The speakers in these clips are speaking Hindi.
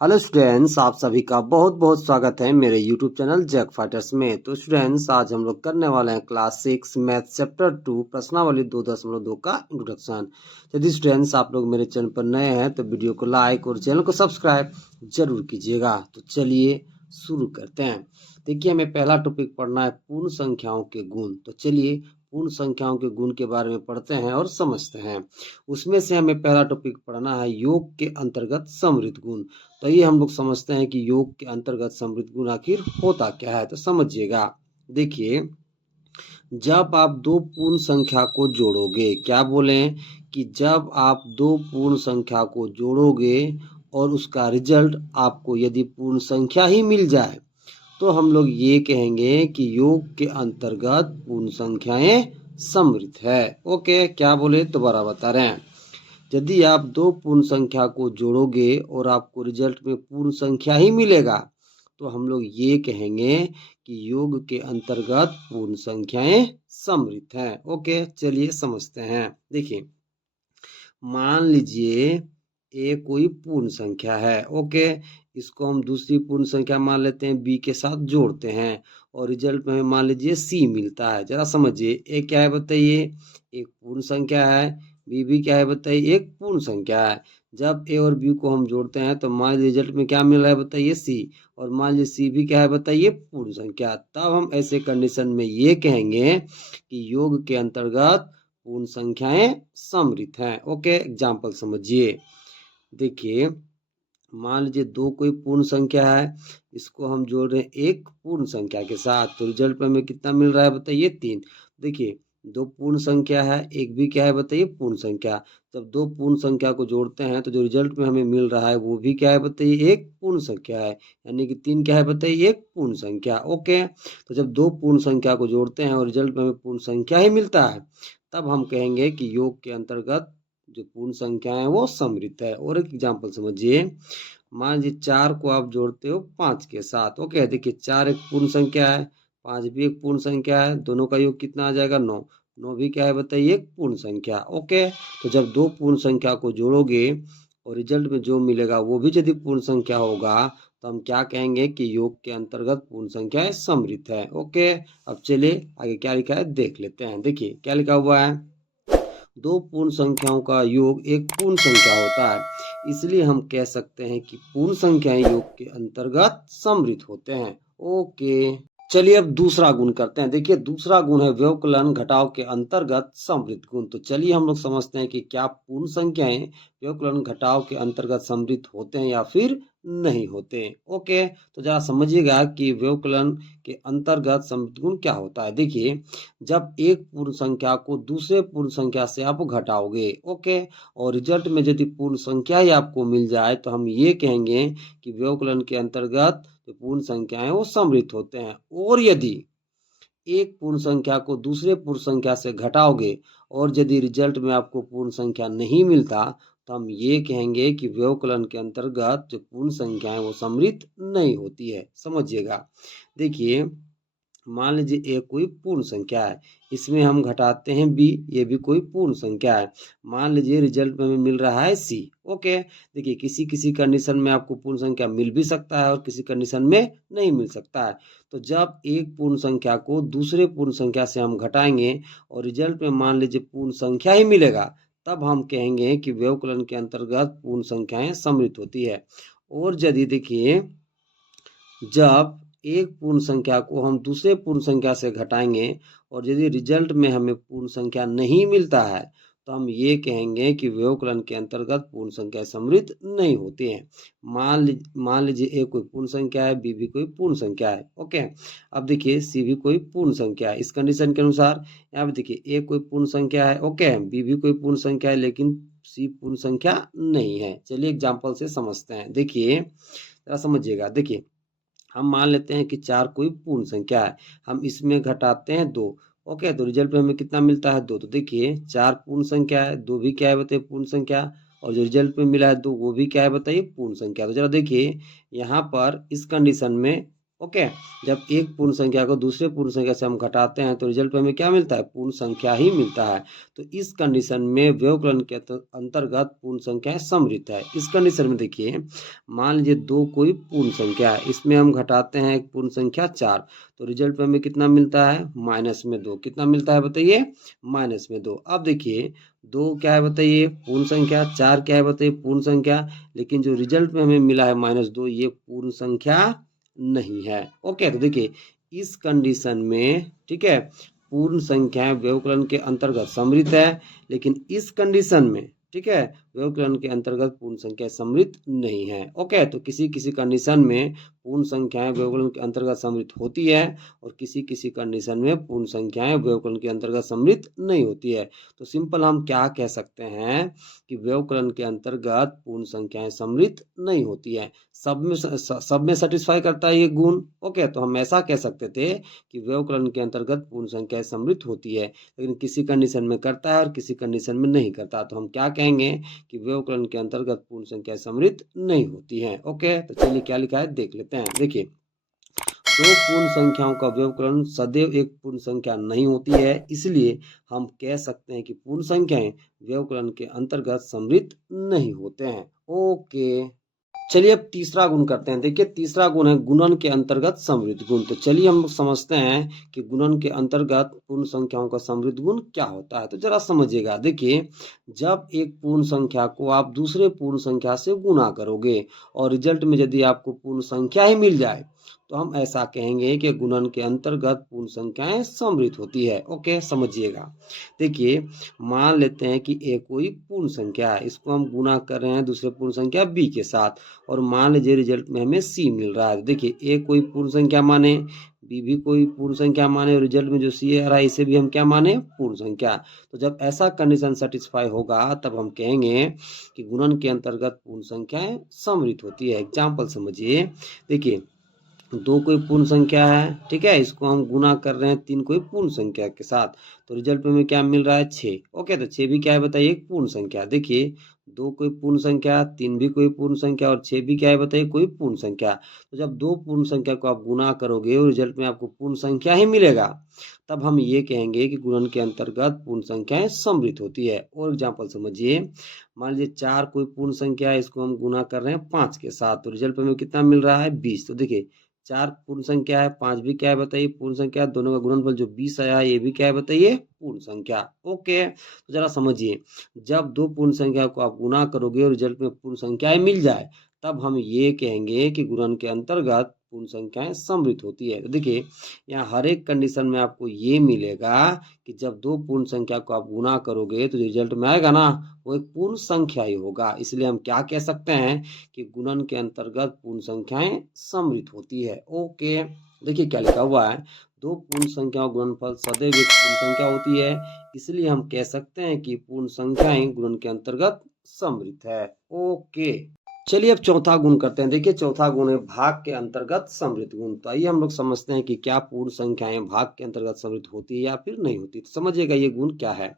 हेलो स्टूडेंट्स, आप सभी का बहुत बहुत स्वागत है मेरे यूट्यूब चैनल जैक फाइटर्स में। तो स्टूडेंट्स, आज हम लोग करने वाले हैं क्लास 6 मैथ चैप्टर 2 प्रश्नावली 2.2 का इंट्रोडक्शन। यदि स्टूडेंट्स आप लोग मेरे चैनल पर नए हैं तो वीडियो को लाइक और चैनल को सब्सक्राइब जरूर कीजिएगा। तो चलिए शुरू करते हैं। देखिए, हमें पहला टॉपिक पढ़ना है पूर्ण संख्याओं के गुण। तो चलिए पूर्ण संख्याओं के गुण के बारे में पढ़ते हैं और समझते हैं। उसमें से हमें पहला टॉपिक पढ़ना है योग के अंतर्गत समृद्ध गुण। तो ये हम लोग समझते हैं कि योग के अंतर्गत समृद्ध गुण आखिर होता क्या है, तो समझिएगा। देखिए, जब आप दो पूर्ण संख्या को जोड़ोगे, क्या बोले कि जब आप दो पूर्ण संख्या को जोड़ोगे और उसका रिजल्ट आपको यदि पूर्ण संख्या ही मिल जाए तो हम लोग ये कहेंगे कि योग के अंतर्गत पूर्ण संख्याएं समृद्ध है। ओके, क्या बोले दोबारा बता रहे हैं। यदि आप दो पूर्ण संख्या को जोड़ोगे और आपको रिजल्ट में पूर्ण संख्या ही मिलेगा तो हम लोग ये कहेंगे कि योग के अंतर्गत पूर्ण संख्याएं समृद्ध हैं। ओके, चलिए समझते हैं। देखिए, मान लीजिए ए कोई पूर्ण संख्या है। ओके, इसको हम दूसरी पूर्ण संख्या मान लेते हैं, बी के साथ जोड़ते हैं और रिजल्ट में हमें मान लीजिए सी मिलता है। जरा समझिए, ए क्या है बताइए, एक पूर्ण संख्या है। बी भी क्या है बताइए, एक पूर्ण संख्या है। जब ए और बी को हम जोड़ते हैं तो मान लीजिए रिजल्ट में क्या मिल रहा है बताइए, सी। और मान लीजिए सी भी क्या है बताइए, पूर्ण संख्या। तब हम ऐसे कंडीशन में ये कहेंगे कि योग के अंतर्गत पूर्ण संख्याएं समृद्ध हैं। ओके, एग्जाम्पल समझिए। देखिए, मान लीजिए दो कोई पूर्ण संख्या है, इसको हम जोड़ रहे हैं एक पूर्ण संख्या के साथ, तो रिजल्ट में हमें कितना मिल रहा है बताइए, 3। देखिए, दो पूर्ण संख्या है, एक भी क्या है बताइए, पूर्ण संख्या। जब दो पूर्ण संख्या को जोड़ते हैं तो जो रिजल्ट में हमें मिल रहा है वो भी क्या है बताइए, एक पूर्ण संख्या है। यानी कि 3 क्या है बताइए, एक पूर्ण संख्या। ओके, तो जब दो पूर्ण संख्या को जोड़ते हैं और रिजल्ट में हमें पूर्ण संख्या ही मिलता है तब हम कहेंगे कि योग के अंतर्गत जो पूर्ण संख्या है वो समृद्ध है। और एक एग्जाम्पल समझिए। मान लीजिए 4 को आप जोड़ते हो 5 के साथ। ओके, देखिए 4 एक पूर्ण संख्या है, 5 भी एक पूर्ण संख्या है, दोनों का योग कितना आ जाएगा, 9। 9 भी क्या है बताइए, एक पूर्ण संख्या। ओके, तो जब दो पूर्ण संख्या को जोड़ोगे और रिजल्ट में जो मिलेगा वो भी यदि पूर्ण संख्या होगा तो हम क्या कहेंगे कि योग के अंतर्गत पूर्ण संख्या समृद्ध है। ओके, अब चलिए आगे क्या लिखा है देख लेते हैं। देखिए क्या लिखा हुआ है, दो पूर्ण संख्याओं का योग एक पूर्ण संख्या होता है, इसलिए हम कह सकते हैं कि पूर्ण संख्याएं योग के अंतर्गत समृद्ध होते हैं। ओके, चलिए अब दूसरा गुण करते हैं। देखिए, दूसरा गुण है व्यवकलन घटाव के अंतर्गत समृद्ध गुण। तो चलिए हम लोग समझते हैं कि क्या पूर्ण संख्याएं व्यवकलन घटाव के अंतर्गत समृद्ध होते हैं या फिर नहीं होते। ओके, तो जरा समझिएगा कि व्यवकलन के अंतर्गत समृद्ध गुण क्या होता है। देखिए, जब एक पूर्ण संख्या को दूसरे पूर्ण संख्या से आप घटाओगे, ओके, और रिजल्ट में यदि पूर्ण संख्या ही आपको मिल जाए तो हम ये कहेंगे कि व्यवकलन के अंतर्गत जो पूर्ण संख्याएं वो समृद्ध होते हैं। और यदि एक पूर्ण संख्या को दूसरे पूर्ण संख्या से घटाओगे और यदि रिजल्ट में आपको पूर्ण संख्या नहीं मिलता तो हम ये कहेंगे कि व्यवकलन के अंतर्गत जो पूर्ण संख्या है वो समृद्ध नहीं होती है। समझिएगा। देखिए, मान लीजिए ए कोई पूर्ण संख्या है, इसमें हम घटाते हैं बी, ये भी कोई पूर्ण संख्या है। मान लीजिए रिजल्ट में हमें मिल रहा है सी। ओके, देखिए किसी किसी कंडीशन में आपको पूर्ण संख्या मिल भी सकता है और किसी कंडीशन में नहीं मिल सकता है। तो जब एक पूर्ण संख्या को दूसरे पूर्ण संख्या से हम घटाएंगे और रिजल्ट में मान लीजिए पूर्ण संख्या ही मिलेगा तब हम कहेंगे कि व्यवकलन के अंतर्गत पूर्ण संख्याएं समृद्ध होती है। और यदि देखिए, जब एक पूर्ण संख्या को हम दूसरे पूर्ण संख्या से घटाएंगे और यदि रिजल्ट में हमें पूर्ण संख्या नहीं मिलता है तो हम ये कहेंगे कि व्यवकलन के अंतर्गत पूर्ण संख्या समृद्ध नहीं होती हैं। मान लीजिए ए कोई पूर्ण संख्या है, बी भी कोई पूर्ण संख्या है। ओके, अब देखिए सी भी कोई पूर्ण संख्या है। इस कंडीशन के अनुसार यहाँ पे देखिए ए कोई पूर्ण संख्या है, ओके, बी भी कोई पूर्ण संख्या है, लेकिन सी पूर्ण संख्या नहीं है। चलिए एग्जाम्पल से समझते हैं। देखिए जरा समझिएगा। देखिए, हम मान लेते हैं कि 4 कोई पूर्ण संख्या है, हम इसमें घटाते हैं 2। ओके, तो रिजल्ट में हमें कितना मिलता है, 2। तो देखिए 4 पूर्ण संख्या है, 2 भी क्या है बताइए, पूर्ण संख्या। और जो रिजल्ट में मिला है 2 वो भी क्या है बताइए, पूर्ण संख्या। तो जरा देखिए यहाँ पर इस कंडीशन में ओके। जब एक पूर्ण संख्या को दूसरे पूर्ण संख्या से हम घटाते हैं तो रिजल्ट में हमें क्या मिलता है, पूर्ण संख्या ही मिलता है। तो इस कंडीशन में व्यवकलन के अंतर्गत पूर्ण संख्या समृद्ध है। इस कंडीशन में देखिए, मान लीजिए दो कोई पूर्ण संख्या है, इसमें हम घटाते हैं एक पूर्ण संख्या 4, तो रिजल्ट में हमें कितना मिलता है, -2। कितना मिलता है बताइए, -2। अब देखिए, दो क्या है बताइए, पूर्ण संख्या, 4 क्या है बताइए, पूर्ण संख्या, लेकिन जो रिजल्ट में हमें मिला है -2, ये पूर्ण संख्या नहीं है। ओके, तो देखिए इस कंडीशन में, ठीक है, पूर्ण संख्याएं व्यवकलन के अंतर्गत समृद्ध है, लेकिन इस कंडीशन में, ठीक है, व्यवकलन के अंतर्गत पूर्ण संख्या समृद्ध नहीं है। ओके, तो किसी किसी कंडीशन में पूर्ण संख्याएं व्यवकलन के अंतर्गत समृद्ध होती है और किसी किसी कंडीशन में पूर्ण संख्याएं व्यवकलन के अंतर्गत समृद्ध नहीं होती है। तो सिंपल हम क्या कह सकते हैं कि व्यवकलन के अंतर्गत पूर्ण संख्याएं समृद्ध नहीं होती है। सब में सेटिस्फाई करता है ये गुण। ओके, तो हम ऐसा कह सकते थे कि व्यवकलन के अंतर्गत पूर्ण संख्या समृद्ध होती है, लेकिन किसी कंडीशन में करता है और किसी कंडीशन में नहीं करता। तो हम क्या कहेंगे कि व्यवकलन के अंतर्गत पूर्ण संख्या समृद्ध नहीं होती है। ओके, तो चलिए क्या लिखा है देख लेते हैं। देखिए, दो पूर्ण संख्याओं का व्यवकलन सदैव एक पूर्ण संख्या नहीं होती है, इसलिए हम कह सकते हैं कि पूर्ण संख्याएं व्यवकलन के अंतर्गत समृद्ध नहीं होते हैं। ओके, चलिए अब तीसरा गुण करते हैं। देखिए, तीसरा गुण है गुणन के अंतर्गत समृद्ध गुण। तो चलिए हम लोग समझते हैं कि गुणन के अंतर्गत पूर्ण संख्याओं का समृद्ध गुण क्या होता है। तो जरा समझिएगा। देखिए, जब एक पूर्ण संख्या को आप दूसरे पूर्ण संख्या से गुणा करोगे और रिजल्ट में यदि आपको पूर्ण संख्या ही मिल जाए, तो हम ऐसा कहेंगे कि गुणन के अंतर्गत पूर्ण संख्याएं समृद्ध होती है। ओके, समझिएगा। देखिए, मान लेते हैं कि ए कोई पूर्ण संख्या है, इसको हम गुणा कर रहे हैं दूसरे पूर्ण संख्या बी के साथ, और मान लीजिए रिजल्ट में हमें सी मिल रहा है। देखिए, ए कोई पूर्ण संख्या माने, बी भी कोई पूर्ण संख्या माने, और रिजल्ट में जो सी आ रहा है इसे भी हम क्या माने, पूर्ण संख्या। तो जब ऐसा कंडीशन सेटिस्फाई होगा तब हम कहेंगे कि गुणन के अंतर्गत पूर्ण संख्याएं समृद्ध होती है। एग्जाम्पल समझिए। देखिए, दो कोई पूर्ण संख्या है, ठीक है, इसको हम गुना कर रहे हैं तीन कोई पूर्ण संख्या के साथ, तो रिजल्ट में हमें क्या मिल रहा है, 6। ओके, तो 6 भी क्या है बताइए, एक पूर्ण संख्या। देखिए, दो कोई पूर्ण संख्या, तीन भी कोई पूर्ण संख्या और 6 भी क्या है बताइए, कोई पूर्ण संख्या। तो जब दो पूर्ण संख्या को आप गुना करोगे और रिजल्ट में आपको पूर्ण संख्या ही मिलेगा, तब हम ये कहेंगे कि गुणन के अंतर्गत पूर्ण संख्याएं समृद्ध होती है। और एग्जाम्पल समझिए। मान लीजिए 4 कोई पूर्ण संख्या है, इसको हम गुना कर रहे हैं 5 के साथ, तो रिजल्ट में कितना मिल रहा है, 20। तो देखिए, 4 पूर्ण संख्या है, 5 भी क्या है बताइए, पूर्ण संख्या। दोनों का गुणनफल जो 20 आया है, ये भी क्या है बताइए, पूर्ण संख्या। ओके, तो जरा समझिए। जब दो पूर्ण संख्या को आप गुना करोगे और रिजल्ट में पूर्ण संख्याएं मिल जाए, तब हम ये कहेंगे कि गुणन के अंतर्गत पूर्ण संख्याएं समृद्ध होती है। तो देखिए, यहाँ हर एक कंडीशन में आपको ये मिलेगा कि जब दो पूर्ण संख्या को आप गुना करोगे तो रिजल्ट में आएगा ना, वो एक पूर्ण संख्या ही होगा। इसलिए हम क्या कह सकते हैं कि गुणन के अंतर्गत पूर्ण संख्याएं समृद्ध होती है। ओके, देखिए क्या लिखा हुआ है, दो पूर्ण संख्याओं गुणनफल सदैव एक पूर्ण संख्या होती है, इसलिए हम कह सकते हैं कि पूर्ण संख्याएं गुणन के अंतर्गत समृद्ध है। ओके, चलिए अब चौथा गुण करते हैं। देखिए, चौथा गुण है भाग के अंतर्गत समृद्ध गुण। तो आइए हम लोग समझते हैं कि क्या पूर्ण संख्याएं भाग के अंतर्गत समृद्ध होती है या फिर नहीं होती। तो समझिएगा ये गुण क्या है।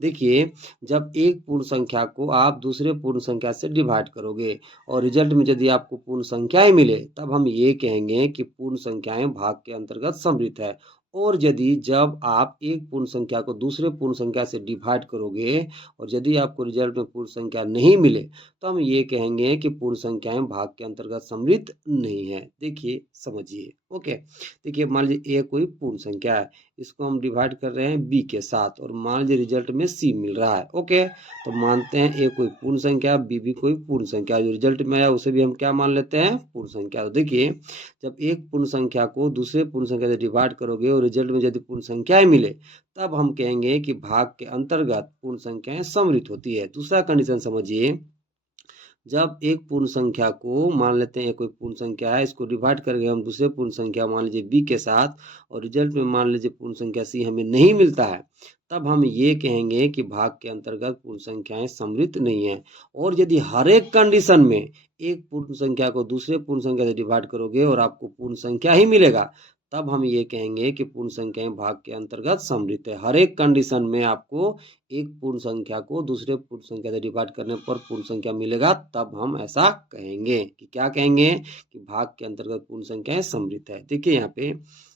देखिए, जब एक पूर्ण संख्या को आप दूसरे पूर्ण संख्या से डिवाइड करोगे और रिजल्ट में यदि आपको पूर्ण संख्या ही मिले, तब हम ये कहेंगे कि पूर्ण संख्याएं भाग के अंतर्गत समृद्ध है। और यदि जब आप एक पूर्ण संख्या को दूसरे पूर्ण संख्या से डिवाइड करोगे और यदि आपको रिजल्ट में पूर्ण संख्या नहीं मिले, तो हम ये कहेंगे कि पूर्ण संख्याएं भाग के अंतर्गत समृद्ध नहीं है। देखिए, समझिए। ओके, देखिए, मान लीजिए ए कोई पूर्ण संख्या है, इसको हम डिवाइड कर रहे हैं बी के साथ, और मान लीजिए रिजल्ट में सी मिल रहा है। ओके, तो मानते हैं ए कोई पूर्ण संख्या, बी भी कोई पूर्ण संख्या, जो रिजल्ट में आया उसे भी हम क्या मान लेते हैं, पूर्ण संख्या। तो देखिए, जब एक पूर्ण संख्या को दूसरे पूर्ण संख्या से डिवाइड करोगे और रिजल्ट में यदि पूर्ण संख्या मिले, तब हम कहेंगे कि भाग के अंतर्गत पूर्ण संख्याएं समृद्ध होती है। दूसरा कंडीशन समझिए। जब एक पूर्ण संख्या को मान लेते हैं, कोई पूर्ण संख्या है, इसको डिवाइड करके हम दूसरे पूर्ण संख्या मान लीजिए बी के साथ, और रिजल्ट में मान लीजिए पूर्ण संख्या सी हमें नहीं मिलता है, तब हम ये कहेंगे कि भाग के अंतर्गत पूर्ण संख्याएं समृद्ध नहीं है। और यदि हर एक कंडीशन में एक पूर्ण संख्या को दूसरे पूर्ण संख्या से डिवाइड करोगे और आपको पूर्ण संख्या ही मिलेगा, तब हम ये कहेंगे कि पूर्ण संख्याएं भाग के अंतर्गत सम्मिलित है। हर एक कंडीशन में आपको एक पूर्ण संख्या को दूसरे पूर्ण संख्या से डिवाइड करने पर पूर्ण संख्या मिलेगा, तब हम ऐसा कहेंगे कि क्या कहेंगे कि भाग के अंतर्गत पूर्ण संख्याएं सम्मिलित है। देखिए यहाँ पे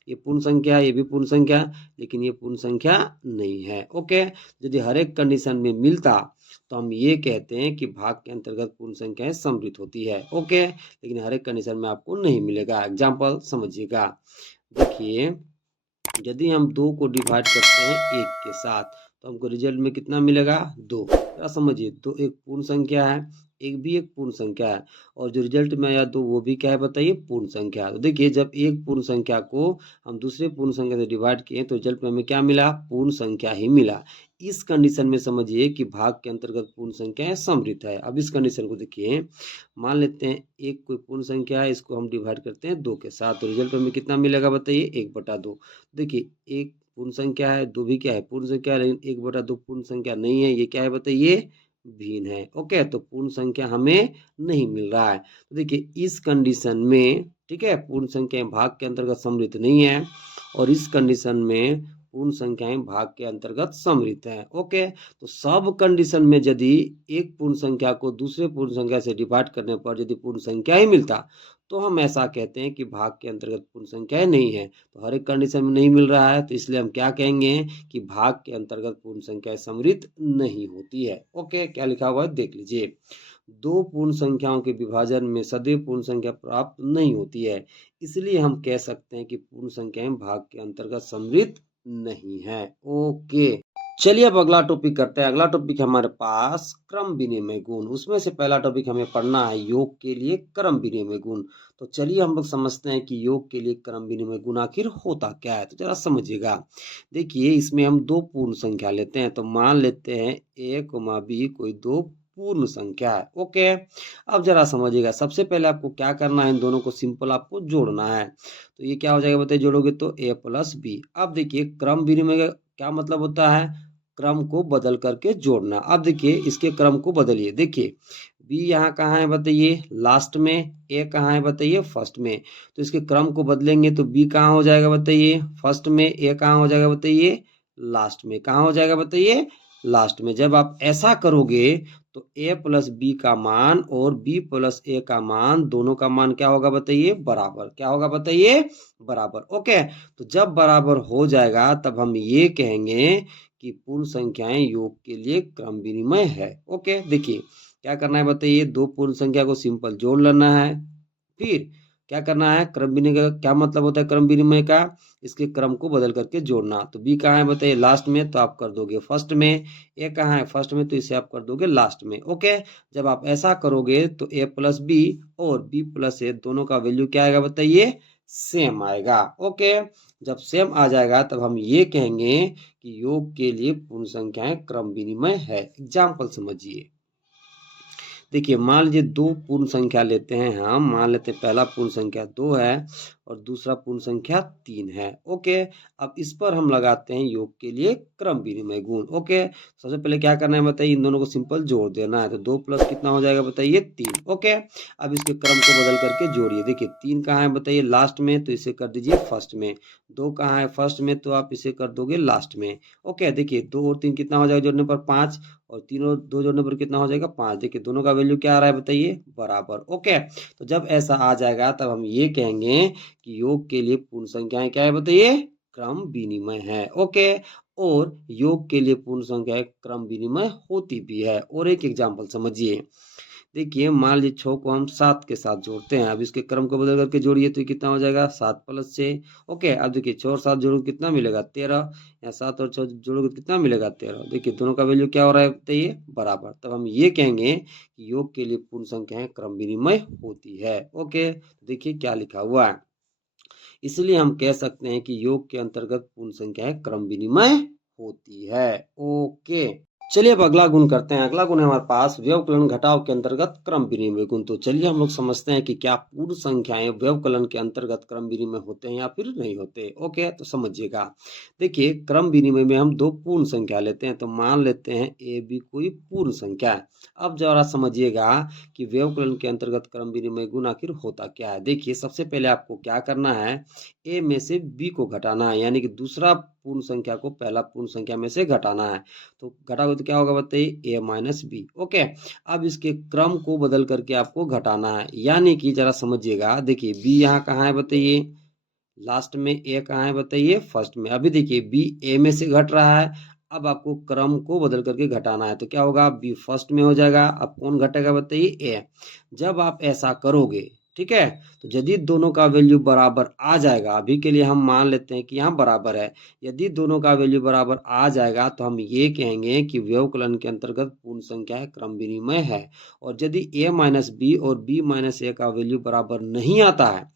ये पूर्ण संख्या, ये भी पूर्ण संख्या, लेकिन ये पूर्ण संख्या नहीं है। ओके, यदि हर एक कंडीशन में मिलता तो हम ये कहते हैं कि भाग के अंतर्गत पूर्ण संख्याएं सम्मिलित होती है। ओके, लेकिन हर एक कंडीशन में आपको नहीं मिलेगा। एग्जाम्पल समझिएगा। देखिए, यदि हम 2 को डिवाइड करते हैं 1 के साथ तो हमको रिजल्ट में कितना मिलेगा? 2। जरा समझिए, तो एक पूर्ण संख्या है, एक भी एक पूर्ण संख्या है, और जो रिजल्ट में आया 2 वो भी क्या है बताइए? पूर्ण संख्या। तो देखिए, जब एक पूर्ण संख्या को हम दूसरे पूर्ण संख्या से डिवाइड किए तो रिजल्ट में हमें क्या मिला? पूर्ण संख्या ही मिला। इस कंडीशन में समझिए कि भाग के अंतर्गत पूर्ण संख्याएं सम्मिलित है। अब इस कंडीशन को देखिए, मान लेते हैं एक कोई पूर्ण संख्या है, इसको हम डिवाइड करते हैं 2 के साथ, तो रिजल्ट में कितना मिलेगा बताइए? 1/2। देखिए, एक पूर्ण संख्या है, 2 भी क्या है? पूर्ण संख्या है, लेकिन 1/2 पूर्ण संख्या नहीं है, ये क्या है बताइए? भिन्न है। ओके, तो पूर्ण संख्या हमें नहीं मिल रहा है। तो देखिए, इस कंडीशन में ठीक है, पूर्ण संख्याएं भाग के अंतर्गत सम्मिलित नहीं है, और इस कंडीशन में पूर्ण संख्याएं भाग के अंतर्गत सम्मिलित है। ओके, तो सब कंडीशन में यदि एक पूर्ण संख्या को दूसरे पूर्ण संख्या से डिवाइड करने पर यदि पूर्ण संख्या ही मिलता तो हम ऐसा कहते हैं कि भाग के अंतर्गत पूर्ण संख्याएं नहीं है। तो हर एक कंडीशन में नहीं मिल रहा है, तो इसलिए हम क्या कहेंगे कि भाग के अंतर्गत पूर्ण संख्याएं सम्मिलित नहीं होती है। ओके, क्या लिखा हुआ है देख लीजिए। 2 पूर्ण संख्याओं के विभाजन में सदैव पूर्ण संख्या प्राप्त नहीं होती है, इसलिए हम कह सकते हैं कि पूर्ण संख्याएं भाग के अंतर्गत सम्मिलित नहीं है। ओके, चलिए अब अगला टॉपिक करते हैं। अगला टॉपिक है हमारे पास क्रम विनिमय गुण। उसमें से पहला टॉपिक हमें पढ़ना है योग के लिए क्रम विनिमय गुण। तो चलिए हम लोग समझते हैं कि योग के लिए क्रम विनिमय गुण आखिर होता क्या है। तो जरा समझिएगा। देखिए, इसमें हम 2 पूर्ण संख्या लेते हैं, तो मान लेते हैं a, b कोई 2 पूर्ण संख्या है। ओके, अब जरा समझिएगा। सबसे पहले आपको क्या करना है, इन दोनों को सिंपल आपको जोड़ना है। तो ये क्या हो जाएगा बताइए? जोड़ोगे तो a + b। अब देखिए, क्रम विनिमय का क्या मतलब होता है? क्रम को बदल करके जोड़ना। अब देखिए, इसके क्रम को बदलिए। देखिए, बी यहाँ कहाँ है बताइए? लास्ट में। ए कहाँ है बताइए? फर्स्ट में। तो इसके क्रम को बदलेंगे तो बी कहाँ हो जाएगा बताइए? फर्स्ट में। ए कहाँ हो जाएगा बताइए? लास्ट में। कहाँ हो जाएगा बताइए? लास्ट में। जब आप ऐसा करोगे तो a + b का मान और b + a का मान, दोनों का मान क्या होगा बताइए? बराबर। क्या होगा बताइए? बराबर। ओके, तो जब बराबर हो जाएगा तब हम ये कहेंगे कि पूर्ण संख्याएं योग के लिए क्रम विनिमय है। ओके, देखिए क्या करना है बताइए? 2 पूर्ण संख्या को सिंपल जोड़ लेना है। फिर क्या करना है? क्रम विनिमय का क्या मतलब होता है? क्रम विनिमय का इसके क्रम को बदल करके जोड़ना। तो बी कहाँ है बताइए? लास्ट में, तो आप कर दोगे फर्स्ट में। ए कहाँ है? फर्स्ट में, तो इसे आप कर दोगे लास्ट में। ओके, जब आप ऐसा करोगे तो a + b और b + a दोनों का वैल्यू क्या आएगा बताइए? सेम आएगा। ओके, जब सेम आ जाएगा तब हम ये कहेंगे कि योग के लिए पूर्ण संख्याएं क्रम विनिमय है। एग्जाम्पल समझिए। देखिए, मान लीजिए 2 पूर्ण संख्या लेते हैं हम। मान लेते हैं पहला पूर्ण संख्या 2 है और दूसरा पूर्ण संख्या 3 है। ओके, अब इस पर हम लगाते हैं योग के लिए क्रम विनिमय गुण। ओके, सबसे पहले क्या करना है बताइए? इन दोनों को सिंपल जोड़ देना है। तो 2 + कितना हो जाएगा बताइए? 3। ओके, अब इसके क्रम को बदल करके जोड़िए। देखिए, 3 कहाँ है बताइए? लास्ट में, तो इसे कर दीजिए फर्स्ट में। 2 कहाँ है? फर्स्ट में, तो आप इसे कर दोगे लास्ट में। ओके, देखिए 2 और 3 कितना हो जाएगा जोड़ने पर? 5, और 3 और 2 जोड़ने पर कितना हो जाएगा? 5। देखिए, दोनों का वैल्यू क्या आ रहा है बताइए? बराबर। ओके, तो जब ऐसा आ जाएगा तब हम ये कहेंगे कि योग के लिए पूर्ण संख्याएं क्या है बताइए? क्रम विनिमय है। ओके, और योग के लिए पूर्ण संख्याएं क्रम विनिमय होती भी है। और एक एग्जांपल समझिए। देखिए, मान लीजिए 6 को हम 7 के साथ जोड़ते हैं। अब इसके क्रम को बदल करके जोड़िए तो ये कितना हो जाएगा? 7 + 6। ओके, अब देखिए 6 और 7 जोड़ोगे कितना मिलेगा? 13। यहाँ 7 और 6 जोड़ोगे तो कितना मिलेगा? 13। देखिए, दोनों का वैल्यू क्या हो रहा है बताइए? बराबर। तब हम ये कहेंगे कि योग के लिए पूर्ण संख्याएं क्रम विनिमय होती है। ओके, देखिए क्या लिखा हुआ है। इसलिए हम कह सकते हैं कि योग के अंतर्गत पूर्ण संख्याएं क्रम विनिमय होती है। ओके, चलिए अब अगला गुण करते हैं। अगला गुण है हमारे पास व्यवकलन घटाव के अंतर्गत क्रम विनिमय गुण। तो चलिए हम लोग समझते हैं कि क्या पूर्ण संख्याएं व्यवकलन के अंतर्गत क्रम विनिमय होते हैं या फिर नहीं होते। ओके, तो समझिएगा। देखिए, क्रम विनिमय में हम दो पूर्ण संख्या लेते हैं। तो मान लेते हैं ए बी कोई पूर्ण संख्या है। अब जरा समझिएगा कि व्यवकलन के अंतर्गत क्रम विनिमय गुण आखिर होता क्या है। देखिए, सबसे पहले आपको क्या करना है, ए में से बी को घटाना है, यानी कि दूसरा पूर्ण संख्या को पहला पूर्ण संख्या में से घटाना है। तो घटाओगे तो क्या होगा बताइए, ए माइनस बी। ओके, अब इसके क्रम को बदल करके आपको घटाना है, यानी कि जरा समझिएगा। देखिए, बी यहाँ कहाँ है बताइए, लास्ट में। ए कहाँ है बताइए, फर्स्ट में। अभी देखिए, बी ए में से घट रहा है। अब आपको क्रम को बदल करके घटाना है, तो क्या होगा, बी फर्स्ट में हो जाएगा। अब कौन घटेगा बताइए, ए। जब आप ऐसा करोगे, ठीक है, तो यदि दोनों का वैल्यू बराबर आ जाएगा, अभी के लिए हम मान लेते हैं कि यहाँ बराबर है। यदि दोनों का वैल्यू बराबर आ जाएगा तो हम ये कहेंगे कि व्यवकलन के अंतर्गत पूर्ण संख्या क्रम विनिमय है। और यदि ए माइनस बी और बी माइनस ए का वैल्यू बराबर नहीं आता है,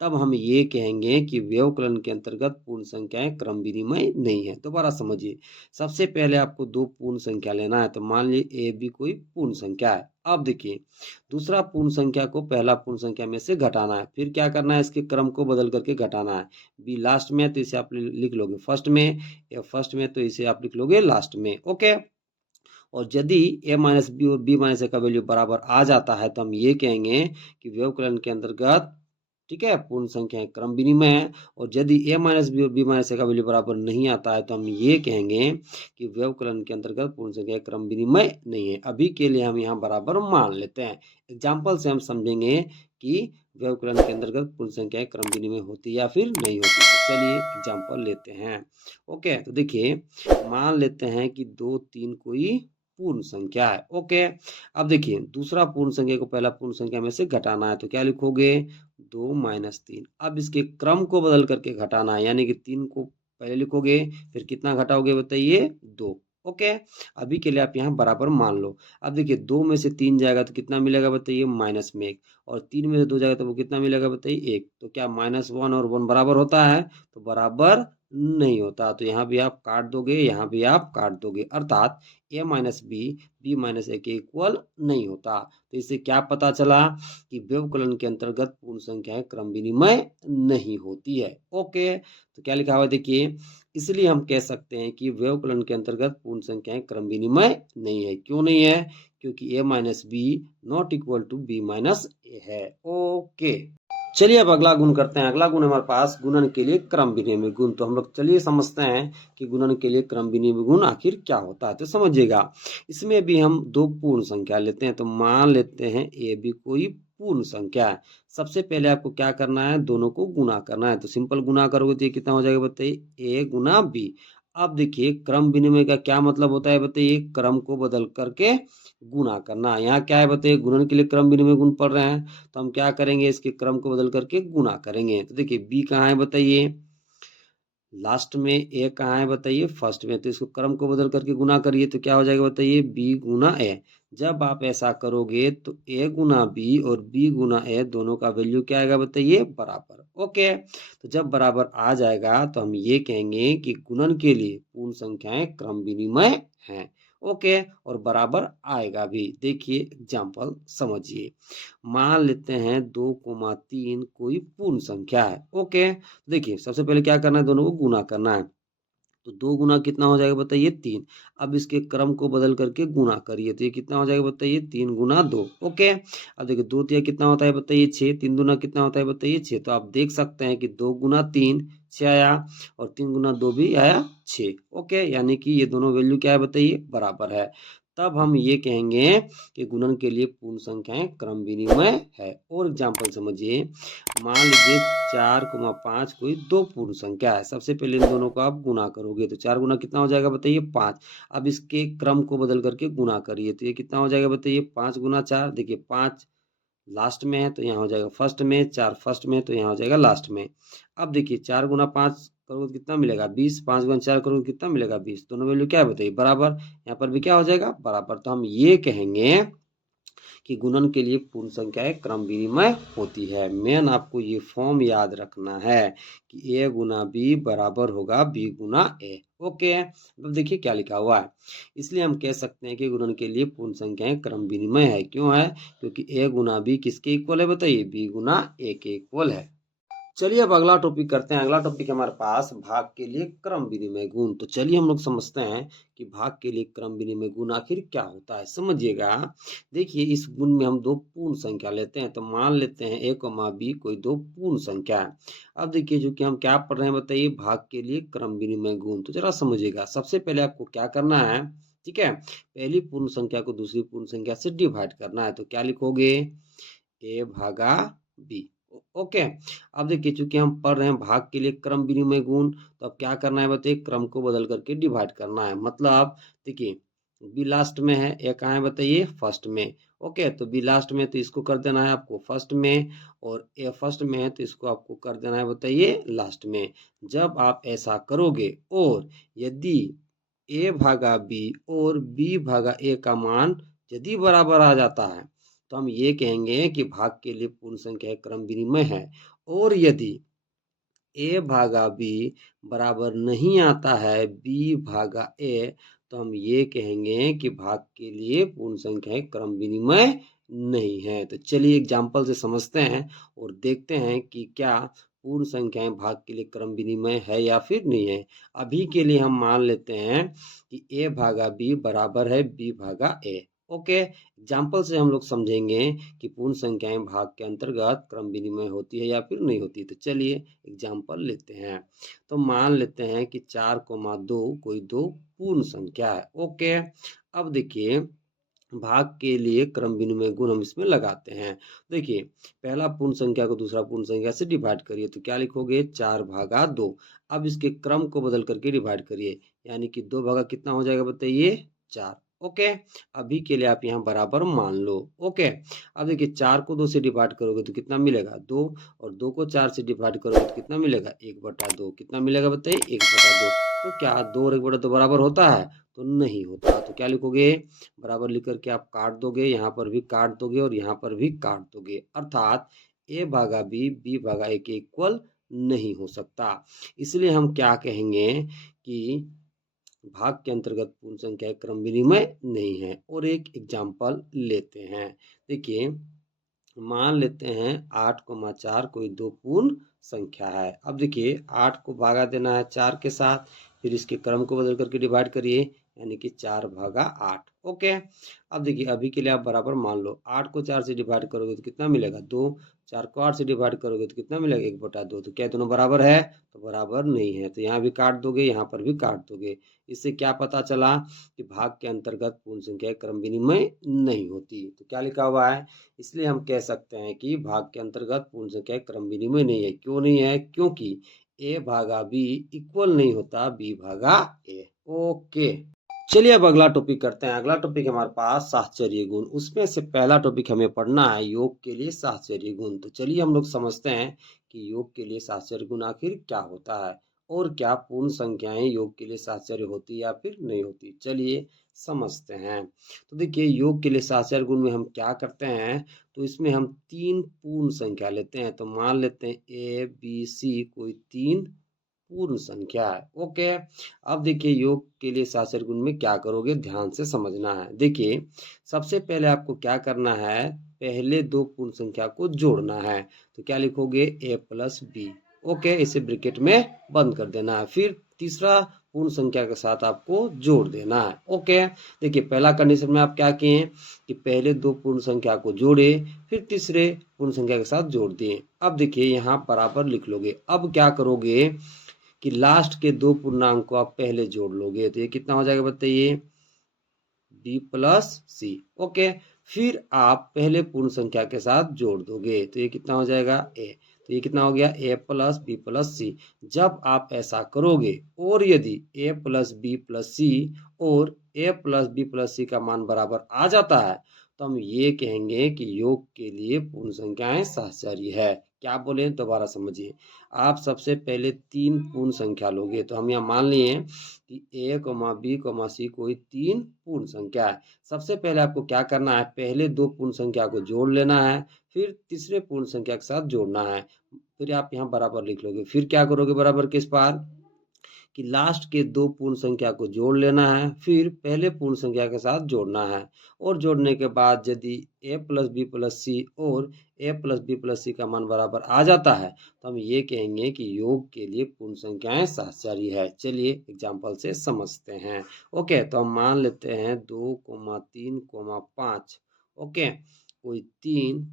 तब हम ये कहेंगे कि व्यवकलन के अंतर्गत पूर्ण संख्याएं क्रम विनिमय नहीं है। दोबारा समझिए, सबसे पहले आपको दो पूर्ण संख्या लेना है। तो मान लीजिए ए बी कोई पूर्ण संख्या है। अब देखिए, दूसरा पूर्ण संख्या को पहला पूर्ण संख्या में से घटाना है। फिर क्या करना है, इसके क्रम को बदल करके घटाना है। बी लास्ट में है तो इसे आप लिख लोगे फर्स्ट में, ए फर्स्ट में तो इसे आप लिख लोगे लास्ट में। ओके, और यदि ए माइनस बी और बी माइनस ए का वैल्यू बराबर आ जाता है, तो हम ये कहेंगे कि व्यवकलन के अंतर्गत, ठीक है, पूर्ण संख्याएं क्रम विनिमय है। और यदि ए माइनस बी और बी माइनस ए का वैल्यू बराबर नहीं आता है, तो हम ये कहेंगे कि व्यवकलन के अंतर्गत पूर्ण संख्या क्रम विनिमय नहीं है। अभी के लिए हम यहाँ बराबर मान लेते हैं। एग्जाम्पल से हम समझेंगे कि व्यवकलन के अंतर्गत पूर्ण संख्याएं क्रम विनिमय होती या फिर नहीं होती। तो चलिए एग्जाम्पल लेते हैं। ओके, तो देखिए, मान लेते हैं कि 2 3 कोई पूर्ण संख्या है। ओके, अब देखिए, दूसरा पूर्ण संख्या को पहला पूर्ण संख्या में से घटाना है। तो क्या लिखोगे, 2 माइनस 3। अब इसके क्रम को बदल करके घटाना है, यानी कि 3 को पहले लिखोगे, फिर कितना घटाओगे बताइए, 2। ओके, अभी के लिए आप यहाँ बराबर मान लो। अब देखिए, 2 में से 3 जाएगा तो कितना मिलेगा बताइए, माइनस में 1। और 3 में से 2 जाएगा तो वो कितना मिलेगा बताइए, 1। तो क्या -1 और 1 बराबर होता है, तो बराबर नहीं होता। तो यहाँ भी आप काट दोगे, यहाँ भी आप काट दोगे, अर्थात ए माइनस बी बी माइनस ए के इक्वल नहीं होता। तो इससे क्या पता चला कि व्यवकलन के अंतर्गत पूर्ण संख्याएं क्रम विनिमय नहीं होती है। ओके, तो क्या लिखा हुआ देखिए, इसलिए हम कह सकते हैं कि व्यवकलन के अंतर्गत पूर्ण संख्याएं क्रम विनिमय नहीं है। क्यों नहीं है, क्योंकि A minus B not equal to B minus A है। ओके, चलिए अब अगला गुण करते हैं। अगला गुण हमारे पास गुणन के लिए क्रम विनिमय गुण। तो हम लोग चलिए समझते हैं कि गुणन के लिए क्रम विनिमय गुण आखिर क्या होता है। तो समझिएगा, इसमें भी हम दो पूर्ण संख्या लेते हैं। तो मान लेते हैं ए बी कोई पूर्ण संख्या है। सबसे पहले आपको क्या करना है, दोनों को गुणा करना है। तो सिंपल गुणा करोगे तो ये कितना हो जाएगा बताइए, ए गुना बी। अब देखिए, क्रम विनिमय का क्या मतलब होता है बताइए, क्रम को बदल करके गुणा करना। यहाँ क्या है बताइए, गुणन के लिए क्रम विनिमय गुण पढ़ रहे हैं, तो हम क्या करेंगे, इसके क्रम को बदल करके गुणा करेंगे। तो देखिए, बी कहाँ है बताइए, लास्ट में। ए कहाँ है बताइए, फर्स्ट में। तो इसको क्रम को बदल करके गुना करिए, तो क्या हो जाएगा बताइए, बी गुना ए। जब आप ऐसा करोगे तो ए गुना बी और बी गुना ए दोनों का वैल्यू क्या आएगा बताइए, बराबर। ओके, तो जब बराबर आ जाएगा तो हम ये कहेंगे कि गुणन के लिए पूर्ण संख्याएं क्रम विनिमय हैं। ओके, और बराबर आएगा भी। देखिए एग्जाम्पल समझिए, मान लेते हैं 2,3 कोई पूर्ण संख्या है। ओके, देखिए, सबसे पहले क्या करना है, दोनों को गुना करना है। तो 2 गुना कितना हो जाएगा बताइए, 3। अब इसके क्रम को बदल करके गुना करिए, तो ये कितना हो जाएगा बताइए, 3 गुना 2। ओके, अब देखिए, 2 तिया कितना होता है बताइए, 6। 3 दूना कितना होता है बताइए, 6। तो आप देख सकते हैं कि 2 गुना 3 6 आया, और 3 गुना 2 भी आया 6। ओके, यानी कि ये दोनों वैल्यू क्या है बताइए, बराबर है। तब हम ये कहेंगे कि गुणन के लिए पूर्ण संख्याएं क्रम विनिमय है। और एग्जाम्पल समझिए, मान लीजिए 4,5 कोई दो पूर्ण संख्या है। सबसे पहले इन दोनों को आप गुना करोगे, तो 4 गुना कितना हो जाएगा बताइए, 5। अब इसके क्रम को बदल करके गुना करिए, तो ये कितना हो जाएगा बताइए, 5 गुना 4। देखिए, 5 लास्ट में है तो यहाँ हो जाएगा फर्स्ट में, 4 फर्स्ट में तो यहाँ हो जाएगा लास्ट में। अब देखिए, 4 गुना 5 करोगे तो कितना मिलेगा, 20। 5 गुना 4 करोगे कितना मिलेगा, 20। दोनों वैल्यू क्या है बताइए, बराबर। यहाँ पर भी क्या हो जाएगा, बराबर। तो हम ये कहेंगे कि गुणन के लिए पूर्ण संख्याएं क्रम विनिमय होती है। मेन आपको ये फॉर्म याद रखना है कि ए गुना बी बराबर होगा बी गुना ए। ओके, अब देखिए क्या लिखा हुआ है। इसलिए हम कह सकते हैं कि गुणन के लिए पूर्ण संख्याएं क्रम विनिमय है। क्यों है? क्योंकि ए गुना बी किसके इक्वल है बताइए? बी गुना ए के इक्वल है। चलिए अब अगला टॉपिक करते हैं। अगला टॉपिक हमारे पास भाग के लिए क्रम विनिमय गुण। तो चलिए हम लोग समझते हैं कि भाग के लिए क्रम विनिमय गुण आखिर क्या होता है। समझिएगा, देखिए इस गुण में हम दो पूर्ण संख्या लेते हैं। तो मान लेते हैं a व b कोई दो पूर्ण संख्या है। अब देखिए जो कि हम क्या पढ़ रहे हैं बताइए? भाग के लिए क्रम विनिमय गुण। तो जरा समझिएगा, सबसे पहले आपको क्या करना है, ठीक है, पहली पूर्ण संख्या को दूसरी पूर्ण संख्या से डिवाइड करना है। तो क्या लिखोगे? a भागा b। ओके, अब देखिए चूंकि हम पढ़ रहे हैं भाग के लिए क्रम विनिमय गुण, तो अब क्या करना है बताइए? क्रम को बदल करके डिवाइड करना है। मतलब देखिए बी लास्ट में है, ए कहाँ है बताइए? फर्स्ट में। ओके, तो बी लास्ट में तो इसको कर देना है आपको फर्स्ट में, और ए फर्स्ट में है तो इसको आपको कर देना है बताइए लास्ट में। जब आप ऐसा करोगे और यदि ए भागा बी और बी भागा ए का मान यदि बराबर आ जाता है तो हम ये कहेंगे कि भाग के लिए पूर्ण संख्या क्रम विनिमय है। और यदि ए भागा बी बराबर नहीं आता है बी भागा ए, तो हम ये कहेंगे कि भाग के लिए पूर्ण संख्या क्रम विनिमय नहीं है। तो चलिए एग्जाम्पल से समझते हैं और देखते हैं कि क्या पूर्ण संख्याएं भाग के लिए क्रम विनिमय है या फिर नहीं है। अभी के लिए हम मान लेते हैं कि ए भागा बी बराबर है बी भागा ए। ओके, एग्जाम्पल से हम लोग समझेंगे कि पूर्ण संख्याएं भाग के अंतर्गत क्रम विनिमय होती है या फिर नहीं होती। तो चलिए एग्जाम्पल लेते हैं। तो मान लेते हैं कि 4,2 कोई दो पूर्ण संख्या है। ओके, अब देखिए भाग के लिए क्रम विनिमय गुण हम इसमें लगाते हैं। देखिए पहला पूर्ण संख्या को दूसरा पूर्ण संख्या से डिवाइड करिए। तो क्या लिखोगे? 4 भागा 2। अब इसके क्रम को बदल करके डिवाइड करिए, यानी कि 2 भागा कितना हो जाएगा बताइए? 4। ओके, अभी के लिए आप यहाँ बराबर मान लो। ओके, अब देखिए 4 को 2 से डिवाइड करोगे तो कितना मिलेगा? 2, और 2 को 4 से डिवाइड करोगे तो कितना मिलेगा? 1/2। कितना मिलेगा बताइए? 1/2। तो क्या 2 और 1/2 बराबर होता है? तो नहीं होता। तो क्या लिखोगे? बराबर लिख करके आप काट दोगे, यहाँ पर भी काट दोगे और यहाँ पर भी काट दोगे। अर्थात ए भागा बी बी भागा ए के इक्वल नहीं हो सकता। इसलिए हम क्या कहेंगे कि भाग के अंतर्गत पूर्ण संख्या क्रम विनिमय नहीं है। और एक एग्जाम्पल लेते हैं। देखिए मान लेते हैं 8,4 कोई दो पूर्ण संख्या है। अब देखिए 8 को भागा देना है 4 के साथ, फिर इसके क्रम को बदल करके डिवाइड करिए, यानी कि 4 भागा 8। ओके, अब देखिए अभी के लिए आप बराबर मान लो। 8 को 4 से डिवाइड करोगे तो कितना मिलेगा? 2। 4 को 8 से डिवाइड करोगे तो कितना मिलेगा? 1/2। तो क्या दोनों बराबर है? तो बराबर नहीं है। तो यहाँ भी काट दोगे, यहाँ पर भी काट दोगे। इससे क्या पता चला कि भाग के अंतर्गत पूर्ण संख्या क्रम विनिमय नहीं होती। तो क्या लिखा हुआ है? इसलिए हम कह सकते हैं कि भाग के अंतर्गत पूर्ण संख्या क्रम विनिमय नहीं है। क्यों नहीं है? क्योंकि ए भागा बी इक्वल नहीं होता बी भागा ए। ओके, चलिए अब अगला टॉपिक करते हैं। अगला टॉपिक हमारे पास साहचर्य गुण। उसमें से पहला टॉपिक हमें पढ़ना है योग के लिए साहचर्य गुण। तो चलिए हम लोग समझते हैं कि योग के लिए साहचर्य गुण आखिर क्या होता है और क्या पूर्ण संख्याएं योग के लिए साहचर्य होती या फिर नहीं होती। चलिए समझते हैं। तो देखिए योग के लिए साहचर्य गुण में हम क्या करते हैं, तो इसमें हम 3 पूर्ण संख्या लेते हैं। तो मान लेते हैं ए बी सी कोई 3 पूर्ण संख्या है। ओके, अब देखिए योग के लिए साहचर्य गुण में क्या करोगे, ध्यान से समझना है। देखिए सबसे पहले आपको क्या करना है, पहले दो पूर्ण संख्या को जोड़ना है। तो क्या लिखोगे? a plus B. ओके, इसे ब्रैकेट में बंद कर देना है। फिर तीसरा पूर्ण संख्या के साथ आपको जोड़ देना है। ओके, देखिए पहला कंडीशन में आप क्या किए कि पहले दो पूर्ण संख्या को जोड़े, फिर तीसरे पूर्ण संख्या के साथ जोड़ दिए। अब देखिए यहाँ बराबर लिख लोगे। अब क्या करोगे कि लास्ट के दो पूर्णांक को आप पहले जोड़ लोगे। तो ये कितना हो जाएगा बताइए? b प्लस सी। ओके, फिर आप पहले पूर्ण संख्या के साथ जोड़ दोगे। तो ये कितना हो जाएगा? a। तो ये कितना हो गया? a प्लस बी प्लस सी। जब आप ऐसा करोगे और यदि a प्लस बी प्लस सी और a प्लस बी प्लस सी का मान बराबर आ जाता है, तो तो हम ये कहेंगे कि योग के लिए पूर्ण संख्याएं सहचर्य है। क्या बोले दोबारा समझिए। आप सबसे पहले 3 पूर्ण संख्या लोगे, तो हम यहाँ मान लिए कि a, b, c कोई 3 पूर्ण संख्या है। सबसे पहले आपको क्या करना है, पहले 2 पूर्ण संख्या को जोड़ लेना है, फिर तीसरे पूर्ण संख्या के साथ जोड़ना है, फिर आप यहाँ बराबर लिख लोगे। फिर क्या करोगे बराबर के इस पार कि लास्ट के 2 पूर्ण संख्या को जोड़ लेना है, फिर पहले पूर्ण संख्या के साथ जोड़ना है, और जोड़ने के बाद यदि a प्लस बी प्लस सी और a प्लस बी प्लस सी का मान बराबर आ जाता है, तो हम ये कहेंगे कि योग के लिए पूर्ण संख्याएं सहचर्य है। चलिए एग्जाम्पल से समझते हैं। ओके, तो हम मान लेते हैं 2, 3, 5। ओके, कोई 3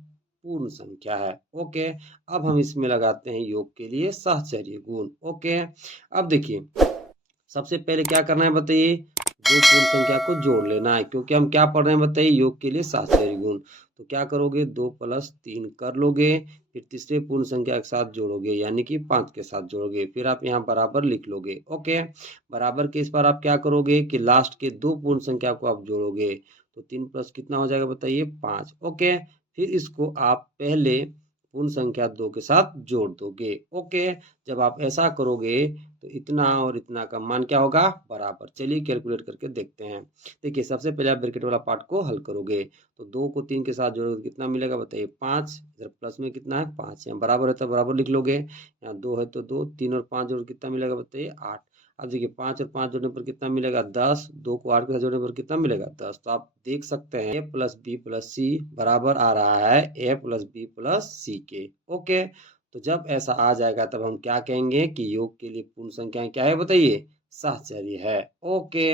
पूर्ण संख्या है। ओके, अब हम इसमें लगाते हैं योग के लिए सहचर्य गुण। ओके, अब देखिए सबसे पहले क्या करना है बताइए, 2 पूर्ण संख्या को जोड़ लेना है, क्योंकि हम क्या पढ़ रहे हैं बताइए, योग के लिए सहचर्य गुण। तो क्या करोगे, 2 + 3 कर लोगे, फिर तीसरे पूर्ण संख्या के साथ जोड़ोगे, यानी कि 5 के साथ जोड़ोगे, फिर आप यहाँ बराबर लिख लोगे। ओके, बराबर के इस पर आप क्या करोगे कि लास्ट के 2 पूर्ण संख्या को आप जोड़ोगे, तो 3 प्लस कितना हो जाएगा बताइए, 5। ओके, फिर इसको आप पहले पूर्ण संख्या 2 के साथ जोड़ दोगे। ओके, जब आप ऐसा करोगे तो इतना और इतना का मान क्या होगा, बराबर। चलिए कैलकुलेट करके देखते हैं। देखिए सबसे पहले आप ब्रैकेट वाला पार्ट को हल करोगे, तो 2 को 3 के साथ जोड़ोगे कितना मिलेगा बताइए, 5। इधर प्लस में कितना है, 5। यहाँ बराबर है तो बराबर लिख लोगे, यहाँ 2 है तो 2, 3 और 5 जोड़ कितना मिलेगा बताइए, 8। अब देखिए 5 और 5 जोड़ने पर कितना मिलेगा, 10। 2 को 8 के साथ जोड़ने पर कितना मिलेगा, 10। तो आप देख सकते हैं a प्लस बी प्लस सी बराबर आ रहा है a प्लस बी प्लस सी के। ओके, तो जब ऐसा आ जाएगा तब हम क्या कहेंगे कि योग के लिए पूर्ण संख्याएं क्या है बताइए, सहचर्य है। ओके,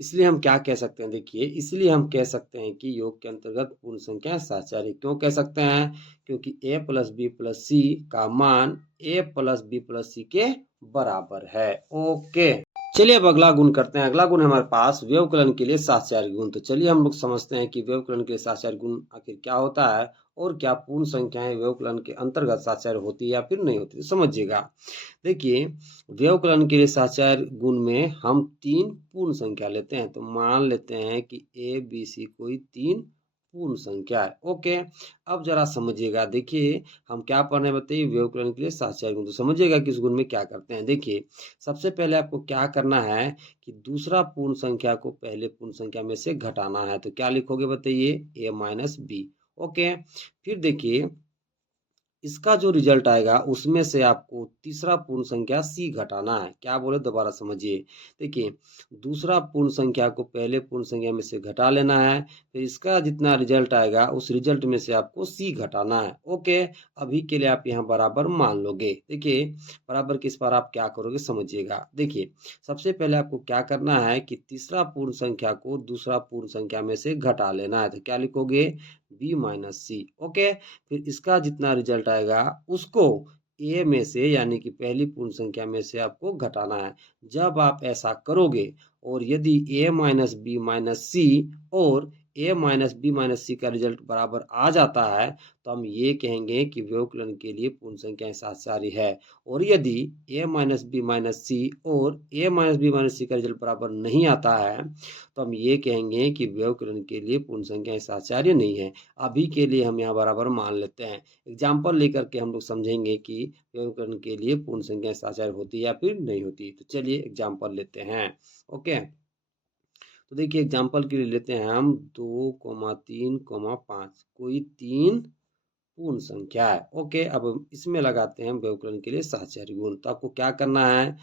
इसलिए हम क्या कह सकते हैं, देखिए इसलिए हम कह सकते हैं कि योग के अंतर्गत पूर्ण संख्या सहचर्य। क्यों कह सकते हैं, क्योंकि a प्लस बी प्लस सी का मान a प्लस बी प्लस सी के बराबर है। ओके, चलिए अब अगला गुण करते हैं। अगला गुण है हमारे पास व्यवकलन के लिए सहचर्य गुण। तो चलिए हम लोग समझते हैं कि व्यवकलन के लिए सहचर्य गुण आखिर क्या होता है, और क्या पूर्ण संख्याएं व्यवकलन के अंतर्गत सहचर्य होती है या फिर नहीं होती। तो समझिएगा, देखिए व्यवकलन के लिए सहचर्य गुण में हम 3 पूर्ण संख्या लेते हैं। तो मान लेते हैं कि a b c कोई 3 पूर्ण संख्या है। ओके, अब जरा समझिएगा, देखिए हम क्या पढ़ रहे हैं बताइए, व्यवकलन के लिए सहचर्य गुण। तो समझिएगा कि इस गुण में क्या करते हैं। देखिए सबसे पहले आपको क्या करना है कि दूसरा पूर्ण संख्या को पहले पूर्ण संख्या में से घटाना है। तो क्या लिखोगे बताइए, a माइनस बी। ओके, फिर देखिए इसका जो रिजल्ट आएगा उसमें से आपको तीसरा पूर्ण संख्या c घटाना है। क्या बोले दोबारा समझिए, देखिए दूसरा पूर्ण संख्या को पहले पूर्ण संख्या में से घटा लेना है, फिर इसका जितना रिजल्ट आएगा उस रिजल्ट में से आपको c घटाना है। ओके, अभी के लिए आप यहाँ बराबर मान लोगे। देखिए बराबर किस पर आप क्या करोगे समझिएगा, देखिए सबसे पहले आपको क्या करना है कि तीसरा पूर्ण संख्या को दूसरा पूर्ण संख्या में से घटा लेना है। तो क्या लिखोगे, b माइनस सी। ओके, फिर इसका जितना रिजल्ट आएगा उसको a में से यानी कि पहली पूर्ण संख्या में से आपको घटाना है। जब आप ऐसा करोगे और यदि a माइनस बी माइनस सी और a माइनस बी माइनस सी का रिजल्ट बराबर आ जाता है, तो हम ये कहेंगे कि व्यवकलन के लिए पूर्ण संख्या सहचर्य है। और यदि a माइनस बी माइनस सी और a माइनस बी माइनस सी का रिजल्ट बराबर नहीं आता है, तो हम ये कहेंगे कि व्यवकलन के लिए पूर्ण संख्या सहचर्य नहीं है। अभी के लिए हम यहाँ बराबर मान लेते हैं। एग्जाम्पल लेकर के हम लोग समझेंगे कि व्यवकलन के लिए पूर्ण संख्या सहचर्य होती है या फिर नहीं होती। तो चलिए एग्जाम्पल लेते हैं। ओके, तो देखिए एग्जाम्पल के लिए लेते हैं हम 2, 3, 5 कोई 3 पूर्ण संख्या है। ओके, अब इसमें लगाते हैं व्यवकलन के लिए सहचर्य गुण। तो आपको क्या करना है,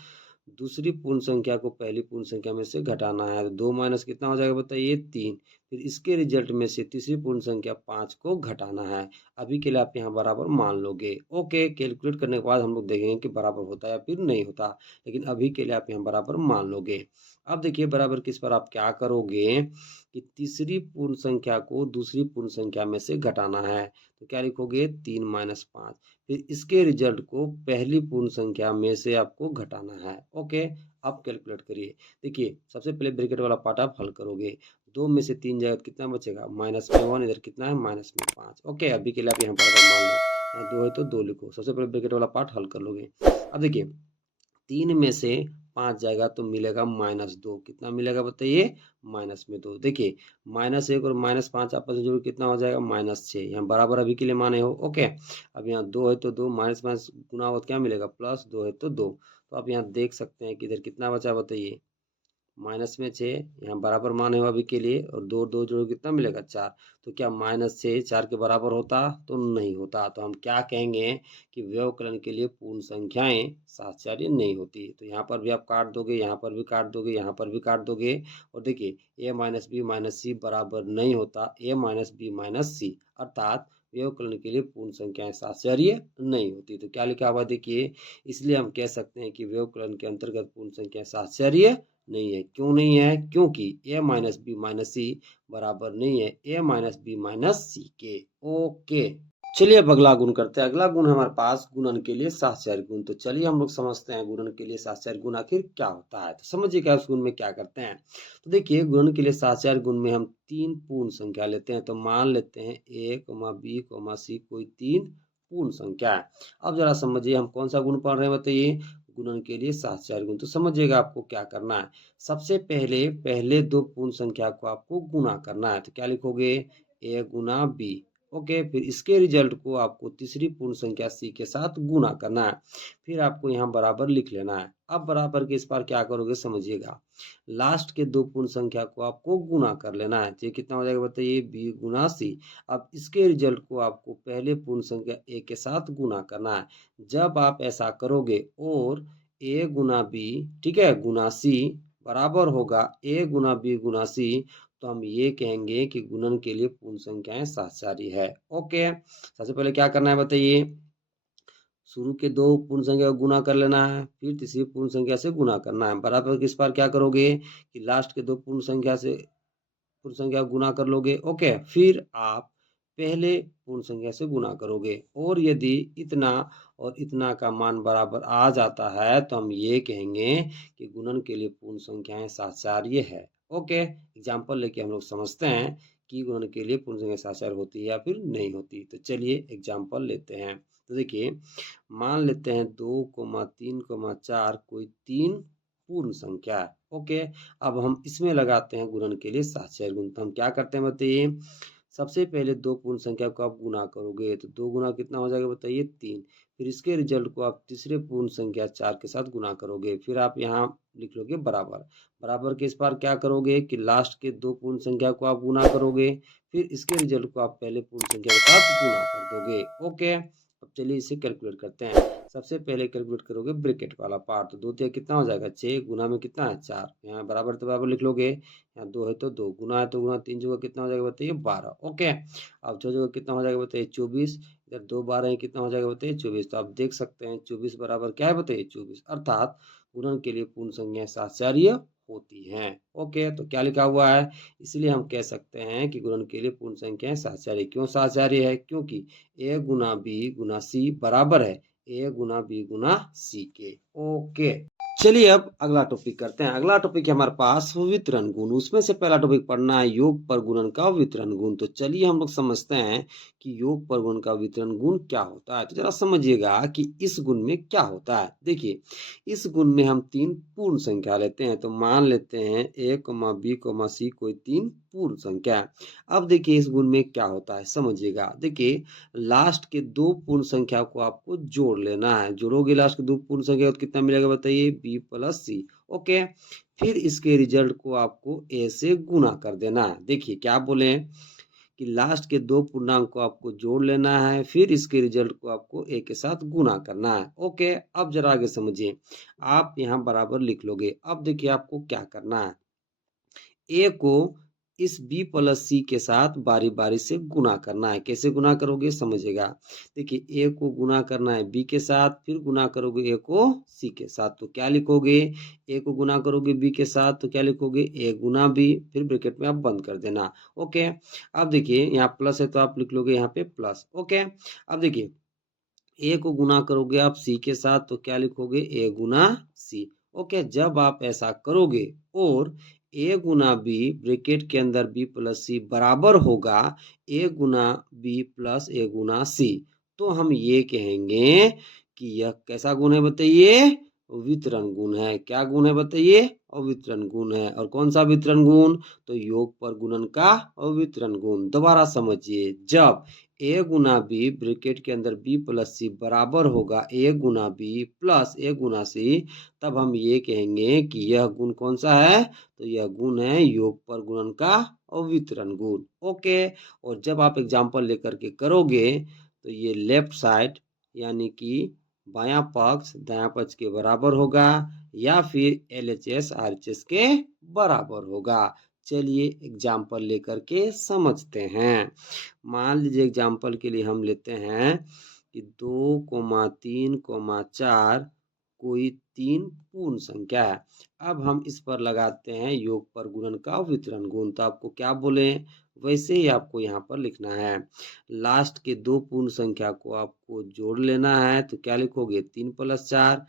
दूसरी पूर्ण संख्या को पहली पूर्ण संख्या में से घटाना है। तो 2 माइनस कितना हो जाएगा बताइए, 3। फिर इसके रिजल्ट में से तीसरी पूर्ण संख्या 5 को घटाना है। अभी के लिए आप यहाँ बराबर मान लोगे। ओके, कैलकुलेट करने के बाद हम लोग देखेंगे कि बराबर होता है या फिर नहीं होता, लेकिन अभी के लिए आप यहाँ बराबर मान लोगे। अब देखिए बराबर किस पर आप क्या करोगे कि तीसरी पूर्ण संख्या को दूसरी पूर्ण संख्या में से घटाना है। तो क्या लिखोगे, 3 माइनस 5। फिर इसके रिजल्ट को पहली पूर्ण संख्या में से आपको घटाना है। ओके, अब कैलकुलेट करिए। देखिए सबसे पहले ब्रैकेट वाला पार्ट आप हल करोगे, 2 में से 3 जाएगा तो कितना बचेगा, माइनस में 1, इधर कितना है माइनस में 5। ओके, अभी के लिए आप यहाँ पर मान लो, यहाँ 2 है तो 2 लिखो। सबसे पहले ब्रैकेट वाला पार्ट हल कर लोगे। अब देखिए 3 में से 5 जाएगा तो मिलेगा -2। कितना मिलेगा बताइए? -2। देखिए -1 और -5 आपस में जोड़ कितना हो जाएगा? -6। यहाँ बराबर अभी के लिए माने हो। ओके, अब यहाँ 2 है तो 2 माइनस माइनस गुना हो तो क्या मिलेगा? +2 है तो 2। तो आप यहाँ देख सकते हैं कि इधर कितना बचा बताइए? माइनस में 6, यहाँ बराबर मान है अभी के लिए, और 2 2 जोड़ कितना मिलेगा? 4। तो क्या -6 4 के बराबर होता? तो नहीं होता। तो हम क्या कहेंगे कि व्यवकलन के लिए पूर्ण संख्याएं साहचर्य नहीं होती। तो यहाँ पर भी आप काट दोगे, यहाँ पर भी काट दोगे, यहाँ पर भी काट दोगे, और देखिए a माइनस बी माइनस सी बराबर नहीं होता a माइनस बी माइनस सी, अर्थात व्यवकलन के लिए पूर्ण संख्याएं साहचर्य नहीं होती। तो क्या लिखा हुआ देखिए, इसलिए हम कह सकते हैं कि व्यवकलन के अंतर्गत पूर्ण संख्या साहचर्य नहीं है। क्यों नहीं है? क्योंकि a माइनस बी माइनस सी बराबर नहीं है a माइनस बी माइनस सी के। ओके, चलिए अब अगला गुण करते हैं। अगला गुण हमारे पास गुणन के लिए साहचर्य गुण। तो चलिए हम लोग समझते हैं गुणन के लिए साहचर्य गुण आखिर क्या होता है। तो समझिएगा उस गुण में क्या करते हैं। तो देखिए गुणन के लिए साहचर्य गुण में हम 3 पूर्ण संख्या लेते हैं। तो मान लेते हैं a, b, c कोई 3 पूर्ण संख्या है। अब जरा समझिए हम कौन सा गुण पढ़ रहे हैं बताइए? गुणन के लिए साहचर्य गुण। तो समझिएगा आपको क्या करना है। सबसे पहले 2 पूर्ण संख्या को आपको गुणा करना है। तो क्या लिखोगे? a Guna b। ओके, फिर इसके रिजल्ट को आपको तीसरी पूर्ण संख्या c के साथ गुणा करना है। फिर आपको यहाँ बराबर लिख लेना है। अब बराबर के इस बार क्या करोगे समझिएगा, लास्ट के 2 पूर्ण संख्या को आपको गुणा कर लेना है। तो ये कितना हो जाएगा बताइए? b गुना c। अब इसके रिजल्ट को आपको पहले पूर्ण संख्या a के साथ गुणा करना है। जब आप ऐसा करोगे और a गुना b, ठीक है, गुना c बराबर होगा a Guna b Guna c, तो हम ये कहेंगे कि गुणन के लिए पूर्ण संख्याएं साहचर्य है। ओके, सबसे पहले क्या करना है बताइए? शुरू के 2 पूर्ण संख्या को गुणा कर लेना है, फिर तीसरी पूर्ण संख्या से गुणा करना है। बराबर किस बार क्या करोगे कि लास्ट के 2 पूर्ण संख्या से पूर्ण संख्या को गुणा कर लोगे। ओके, फिर आप पहले पूर्ण संख्या से गुणा करोगे, और यदि इतना और इतना का मान बराबर आ जाता है तो हम ये कहेंगे कि गुणन के लिए पूर्ण संख्याएं साहचर्य है। ओके, एग्जाम्पल लेके हम लोग समझते हैं कि गुणन के लिए पूर्ण संख्या साहचर्य होती है या फिर नहीं होती। तो चलिए एग्जाम्पल लेते हैं। तो देखिए मान लेते हैं 2, 3, 4 कोई 3 पूर्ण संख्या है। ओके, अब हम इसमें लगाते हैं गुणन के लिए साहचर्य गुण। तो हम क्या करते हैं बताइए? सबसे पहले 2 पूर्ण संख्या को आप गुणा करोगे तो 2 गुना कितना हो जाएगा बताइए? 3। फिर इसके रिजल्ट को आप तीसरे पूर्ण संख्या 4 के साथ गुणा करोगे। फिर आप यहाँ लिख लोगे बराबर। बराबर के इस बार क्या करोगे कि लास्ट के 2 पूर्ण संख्या को आप गुणा करोगे, फिर इसके रिजल्ट को आप पहले पूर्ण संख्या के साथ गुणा कर दोगे। ओके, अब चलिए इसे कैलकुलेट करते हैं। सबसे पहले कैलकुलेट करोगे ब्रैकेट वाला पार्ट। तो 2 तिया कितना हो जाएगा? 6 गुना में कितना है? 4। यहाँ बराबर तो बराबर लिख लोगे, यहाँ 2 है तो 2, गुना है तो गुना, 3 जगह कितना हो जाएगा बताइए? 12। ओके, अब 6 जगह कितना हो जाएगा बताइए? 24। इधर 2 12 है, कितना हो जाएगा बताइए? 24। तो आप देख सकते हैं 24 बराबर क्या है बताइए? 24, अर्थात गुणन के लिए पूर्ण संख्या साहचर्य होती हैं। ओके, तो क्या लिखा हुआ है? इसलिए हम कह सकते हैं कि गुणन के लिए पूर्ण संख्याएं साहचर्य। क्यों साहचर्य है? क्योंकि a Guna b Guna c बराबर है a Guna b Guna c के। ओके, चलिए अब अगला टॉपिक करते हैं। अगला टॉपिक है हमारे पास वितरण गुण। उसमें से पहला टॉपिक पढ़ना है योग पर गुणन का वितरण गुण। तो चलिए हम लोग समझते हैं कि योग पर गुण का वितरण गुण क्या होता है। तो जरा समझिएगा कि इस गुण में क्या होता है। देखिए इस गुण में हम 3 पूर्ण संख्या लेते हैं। तो मान लेते हैं a, b, c कोई 3 पूर्ण संख्या है। अब देखिए इस गुण में क्या होता है समझिएगा। देखिए लास्ट के 2 पूर्ण संख्या को आपको जोड़ लेना है। जोड़ोगे लास्ट के 2 पूर्ण संख्या तो कितना मिलेगा बताइए? b plus c। ओके, फिर इसके रिजल्ट को आपको a से गुना कर देना है। देखिए क्या बोले कि लास्ट के 2 पूर्णांक को आपको जोड़ लेना है, फिर इसके रिजल्ट को आपको a के साथ गुना करना है। ओके, अब जरा आगे समझिए। आप यहाँ बराबर लिख लोगे। अब देखिए आपको क्या करना है, a को इस b प्लस c के साथ बारी बारी से गुना करना है। कैसे गुना करोगे समझिएगा। देखिए a को गुना करना है b के साथ, फिर गुना करोगे a को c के साथ। तो क्या लिखोगे? a को गुना करोगे b के साथ तो क्या लिखोगे? a गुना b, फिर ब्रैकेट में आप बंद कर देना। ओके, अब देखिए यहाँ प्लस है तो आप लिख लोगे यहाँ पे प्लस। ओके, अब देखिए a को गुना करोगे आप c के साथ तो क्या लिखोगे? a Guna c। ओके, जब आप ऐसा करोगे और a गुना b ब्रैकेट के अंदर b प्लस c बराबर होगा a Guna b plus a Guna c, तो हम ये कहेंगे कि यह कैसा गुण है बताइए? वितरण गुण है। क्या गुण है बताइए? अवितरण गुण है। और कौन सा वितरण गुण? तो योग पर गुणन का अवितरण गुण। दोबारा समझिए, जब ए गुना बी ब्रैकेट के अंदर बी प्लस सी बराबर होगा ए गुना बी प्लस ए गुना सी, तब हम ये कहेंगे कि यह गुण कौन सा है? तो यह गुण है योग पर गुणन का अवितरण गुण। ओके। और जब आप एग्जाम्पल लेकर के करोगे तो ये लेफ्ट साइड यानी कि बायां पक्ष दायां पक्ष के बराबर होगा या फिर LHS RHS के बराबर होगा। चलिए एग्जाम्पल लेकर के समझते हैं। मान लीजिए एग्जाम्पल के लिए हम लेते हैं कि 2,3,4 कोई 3 पूर्ण संख्या है। अब हम इस पर लगाते हैं योग पर गुणन का वितरण गुण। तो आपको क्या बोले वैसे ही आपको यहाँ पर लिखना है। लास्ट के 2 पूर्ण संख्या को आपको जोड़ लेना है। तो क्या लिखोगे? 3 + 4।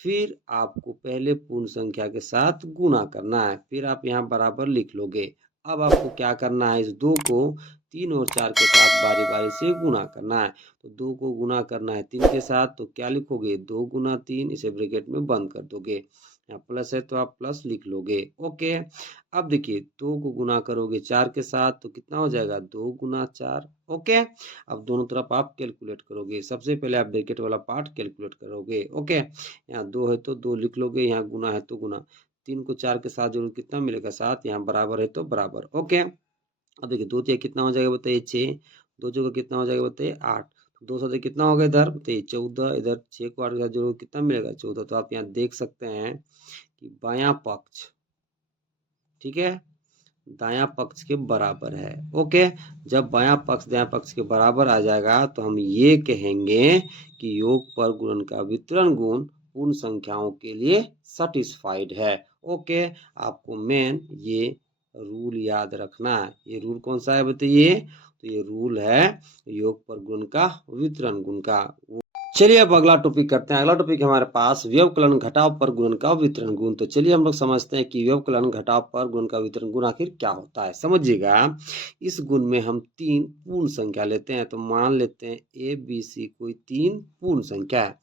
फिर आपको पहले पूर्ण संख्या के साथ गुणा करना है। फिर आप यहाँ बराबर लिख लोगे। अब आपको क्या करना है? इस 2 को 3 और 4 के साथ बारी बारी से गुणा करना है। तो 2 को गुणा करना है 3 के साथ, तो क्या लिखोगे? 2 × 3, इसे ब्रैकेट में बंद कर दोगे। यहाँ प्लस है तो आप प्लस लिख लोगे। ओके। अब देखिए 2 को गुणा करोगे 4 के साथ तो कितना हो जाएगा? 2 × 4। ओके। अब दोनों तरफ आप कैलकुलेट करोगे। सबसे पहले आप ब्रैकेट वाला पार्ट कैलकुलेट करोगे। ओके। यहाँ 2 है तो 2 लिख लोगे, यहाँ गुना है तो गुना। 3 को 4 के साथ जोड़ो कितना मिलेगा? 7। यहाँ बराबर है तो बराबर। ओके। अब देखिए 2 तिया कितना हो जाएगा बताइए? 6। 2 चौका कितना हो जाएगा बताइए? 8। 2 7 कितना होगा इधर बताइए? 14। इधर 6 को 8 के साथ जोड़ो कितना मिलेगा? 14। तो आप यहाँ देख सकते हैं कि बायां पक्ष, ठीक है, दायां पक्ष के बराबर है। ओके। जब बायां पक्ष दायां पक्ष के बराबर आ जाएगा तो हम ये कहेंगे कि योग पर गुणन का वितरण गुण पूर्ण संख्याओं के लिए सेटिस्फाइड है। ओके। आपको मेन ये रूल याद रखना है। ये रूल कौन सा है बताइए? तो ये रूल है योग पर गुण का वितरण गुण का। चलिए अब अगला टॉपिक करते हैं। अगला टॉपिक हमारे पास व्यवकलन घटाव पर गुणन का वितरण गुण। तो चलिए हम लोग समझते हैं कि व्यवकलन घटाव पर गुणन का वितरण गुण आखिर क्या होता है। समझिएगा, इस गुण में हम 3 पूर्ण संख्या लेते हैं। तो मान लेते हैं ABC कोई 3 पूर्ण संख्या है।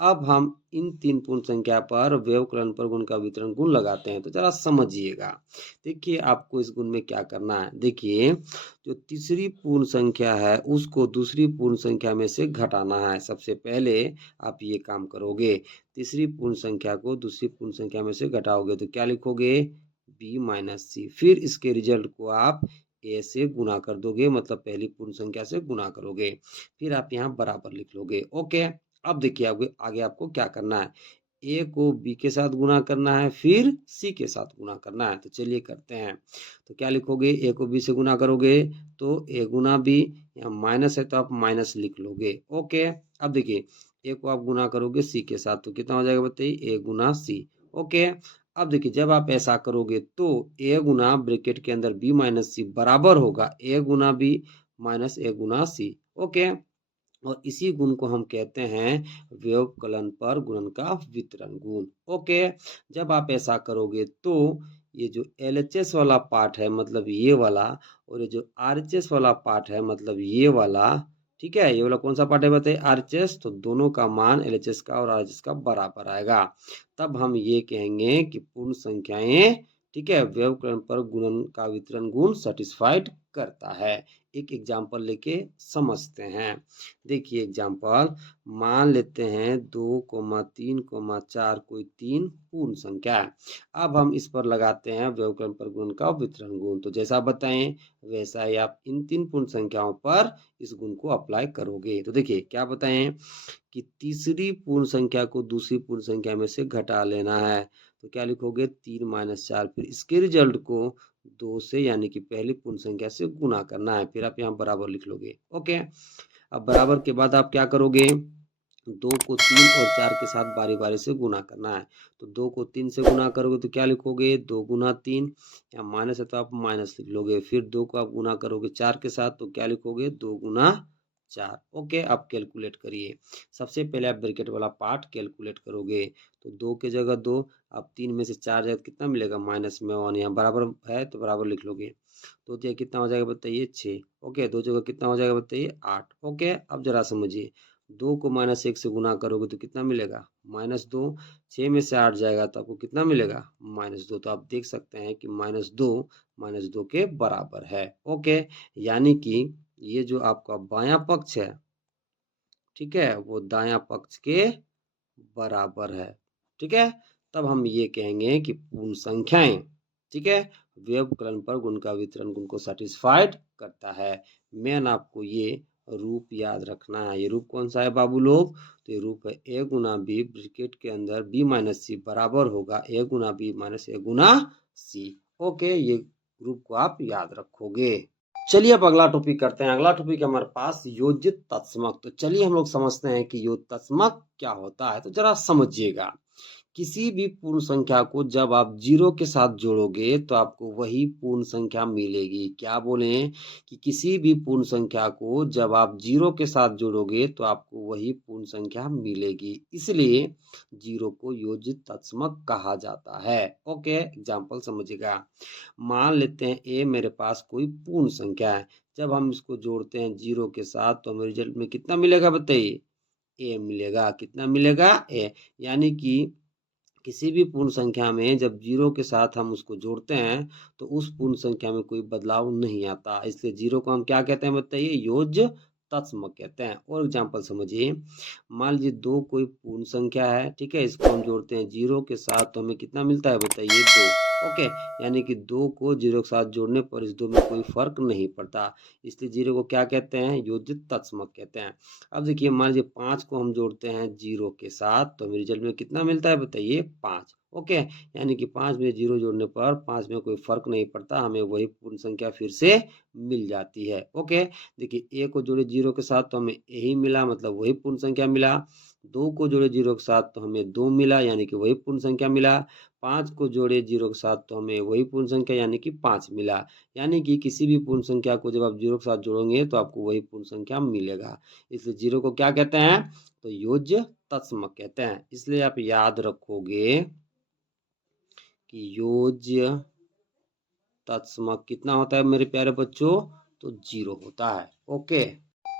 अब हम इन 3 पूर्ण संख्या पर व्यवकलन पर गुण का वितरण गुण लगाते हैं। तो जरा समझिएगा। देखिए आपको इस गुण में क्या करना है। देखिए जो तीसरी पूर्ण संख्या है उसको दूसरी पूर्ण संख्या में से घटाना है। सबसे पहले आप ये काम करोगे, तीसरी पूर्ण संख्या को दूसरी पूर्ण संख्या में से घटाओगे तो क्या लिखोगे? B - C। फिर इसके रिजल्ट को आप A से गुना कर दोगे, मतलब पहली पूर्ण संख्या से गुना करोगे। फिर आप यहाँ बराबर लिख लोगे। ओके। अब देखिए आगे आपको क्या करना है। A को B के साथ गुना करना है, फिर C के साथ गुना करना है। तो चलिए करते हैं। तो क्या लिखोगे? A को B से गुना करोगे तो A गुना B, यहाँ माइनस है तो आप माइनस लिख लोगे। ओके। अब देखिए A को आप गुना करोगे C के साथ तो कितना हो जाएगा बताइए? A Guna C। ओके। अब देखिए जब आप ऐसा करोगे तो A गुना ब्रैकेट के अंदर B - C बराबर होगा A Guna B minus A Guna C। Okay. और इसी गुण को हम कहते हैं व्यवकलन पर गुणन का वितरण गुण। ओके। जब आप ऐसा करोगे तो ये जो LHS वाला पार्ट है मतलब ये वाला, और ये जो RHS वाला पार्ट है मतलब ये वाला, ठीक है, ये वाला कौन सा पार्ट है बताइए? RHS। तो दोनों का मान LHS का और RHS का बराबर आएगा। तब हम ये कहेंगे कि पूर्ण संख्याएं, ठीक है, व्यवकलन पर गुणन का वितरण गुण सेटिस्फाइड करता है। एक एग्जाम्पल लेके समझते हैं। देखिए एग्जाम्पल, मान लेते हैं 2,3,4 कोई 3 पूर्ण संख्या है। अब हम इस पर लगाते हैं व्यवकलन पर गुण का वितरण गुण। तो जैसा बताएं वैसा ही आप इन 3 पूर्ण संख्याओं पर इस गुण को अप्लाई करोगे। तो देखिए क्या बताएं कि तीसरी पूर्ण संख्या को दूसरी पूर्ण संख्या में से घटा लेना है। तो क्या लिखोगे? 3 - 4। फिर इसके रिजल्ट को 2 से यानी कि पहली पूर्ण संख्या से गुना करना है। फिर आप यहाँ बराबर लिख लोगे। ओके। अब बराबर के बाद आप क्या करोगे? 2 को 3 और 4 के साथ बारी बारी से गुना करना है। तो 2 को 3 से गुना करोगे तो क्या लिखोगे? 2 गुना 3, या माइनस है तो आप माइनस लिख लोगे। फिर 2 को आप गुना करोगे 4 के साथ तो क्या लिखोगे? 2 गुना 4। ओके। आप कैलकुलेट करिए। सबसे पहले आप ब्रैकेट वाला पार्ट कैलकुलेट करोगे। तो 2 के जगह 2, अब 3 में से 4 जाए कितना मिलेगा? -1। यहाँ बराबर है तो बराबर लिख लोगे। तो कितना हो जाएगा बताइए? 6। ओके। 2 जगह कितना हो जाएगा बताइए? 8। ओके। अब जरा समझिए, 2 को -1 से गुना करोगे तो कितना मिलेगा, -2। 6 में से 8 जाएगा तो आपको कितना मिलेगा, -2। तो आप देख सकते हैं कि -2 के बराबर है। ओके, यानी कि ये जो आपका बायां पक्ष है, ठीक है, वो दायां पक्ष के बराबर है। ठीक है, तब हम ये कहेंगे कि पूर्ण संख्याएं, ठीक है, व्यवकलन पर गुण का वितरण गुण को सेटिस्फाइड करता है। मेन आपको ये रूप याद रखना है। ये रूप कौन सा है बाबू लोग, तो ये रूप है a गुना बी ब्रैकेट के अंदर b माइनस सी बराबर होगा a गुना बी माइनस a गुना सी। ओके, ये रूप को आप याद रखोगे। चलिए अब अगला टॉपिक करते हैं। अगला टॉपिक है हमारे पास योज्य तत्समक। तो चलिए हम लोग समझते हैं कि योज्य तत्समक क्या होता है। तो जरा समझिएगा, किसी भी पूर्ण संख्या को जब आप 0 के साथ जोड़ोगे तो आपको वही पूर्ण संख्या मिलेगी। क्या बोले कि किसी भी पूर्ण संख्या को जब आप 0 के साथ जोड़ोगे तो आपको वही पूर्ण संख्या मिलेगी, इसलिए 0 को योज्य तत्समक कहा जाता है। ओके, एग्जाम्पल समझिएगा। मान लेते हैं ए मेरे पास कोई पूर्ण संख्या है, जब हम इसको जोड़ते हैं 0 के साथ तो हमें रिजल्ट में कितना मिलेगा बताइए, ए मिलेगा। कितना मिलेगा, ए। यानी कि किसी भी पूर्ण संख्या में जब 0 के साथ हम उसको जोड़ते हैं तो उस पूर्ण संख्या में कोई बदलाव नहीं आता, इसलिए 0 को हम क्या कहते हैं बताइए, योज्य तत्समक कहते हैं। और एग्जाम्पल समझिए, मान लीजिए 2 कोई पूर्ण संख्या है, ठीक है, इसको हम जोड़ते हैं 0 के साथ तो हमें कितना मिलता है बताइए, 2। ओके, यानी कि 2 को 0 के साथ जोड़ने पर इस 2 में कोई फर्क नहीं पड़ता, इसलिए 0 को क्या कहते हैं, योज्य तत्समक कहते हैं। अब देखिए, मान लीजिए 5 को हम जोड़ते हैं 0 के साथ तो हमें रिजल्ट में कितना मिलता है बताइए, 5। ओके, यानी कि 5 में 0 जोड़ने पर 5 में कोई फर्क नहीं पड़ता, हमें वही पूर्ण संख्या फिर से मिल जाती है। ओके, देखिए, a को जोड़े 0 के साथ तो हमें यही मिला, मतलब वही पूर्ण संख्या मिला। 2 को जोड़े 0 के साथ तो हमें 2 मिला, यानी कि वही पूर्ण संख्या मिला। 5 को जोड़े 0 के साथ तो हमें वही पूर्ण संख्या यानी कि 5 मिला। यानी कि किसी भी पूर्ण संख्या को जब आप 0 के साथ जोड़ोगे तो आपको वही पूर्ण संख्या मिलेगा, इसलिए 0 को क्या कहते हैं, तो योज्य तत्समक कहते हैं। इसलिए आप याद रखोगे कि योज्य तत्समक कितना होता है मेरे प्यारे बच्चों, तो 0 होता है। ओके,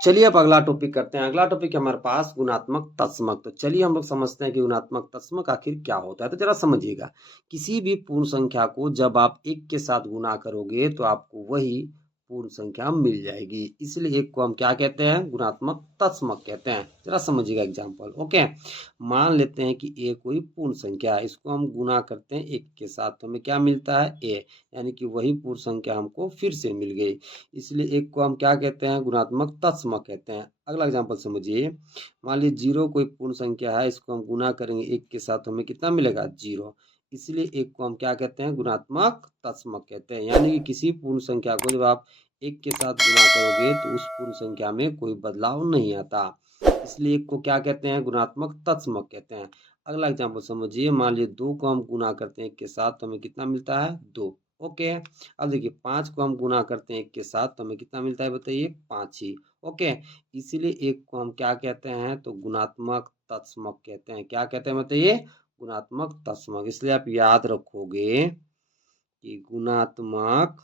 चलिए अब अगला टॉपिक करते हैं। अगला टॉपिक है हमारे पास गुणात्मक तत्समक। तो चलिए हम लोग समझते हैं कि गुणात्मक तत्समक आखिर क्या होता है। तो जरा समझिएगा, किसी भी पूर्ण संख्या को जब आप 1 के साथ गुना करोगे तो आपको वही पूर्ण संख्या मिल जाएगी, इसलिए एक को हम क्या कहते हैं, गुणात्मक तत्समक कहते हैं। जरा समझिएगा एग्जाम्पल। ओके, मान लेते हैं कि ए कोई पूर्ण संख्या है, इसको हम गुना करते हैं 1 के साथ तो हमें क्या मिलता है, ए, यानी कि वही पूर्ण संख्या हमको फिर से मिल गई, इसलिए एक को हम क्या कहते हैं, गुणात्मक तत्समक कहते हैं। अगला एग्जाम्पल समझिए, मान लीजिए 0 कोई पूर्ण संख्या है, इसको हम गुना करेंगे 1 के साथ हमें कितना मिलेगा, 0, इसलिए एक को हम क्या कहते हैं, गुणात्मक तत्समक कहते हैं। यानी कि किसी पूर्ण संख्या को जब आप 1 के साथ गुना करोगे तो उस पूर्ण संख्या में कोई बदलाव नहीं आता, इसलिए एक को क्या कहते हैं, गुणात्मक तत्समक कहते हैं। अगला एग्जाम्पल समझिए, मान लीजिए 2 को हम गुना करते हैं 1 के साथ तो हमें कितना मिलता है, 2। ओके, अब देखिए 5 को हम गुना करते हैं 1 के साथ तो हमें कितना मिलता है बताइए, 5 ही। ओके, इसीलिए एक को हम क्या कहते हैं, तो गुणात्मक तत्समक कहते हैं। क्या कहते हैं बताइए, गुणात्मक तत्समक। इसलिए आप याद रखोगे कि गुणात्मक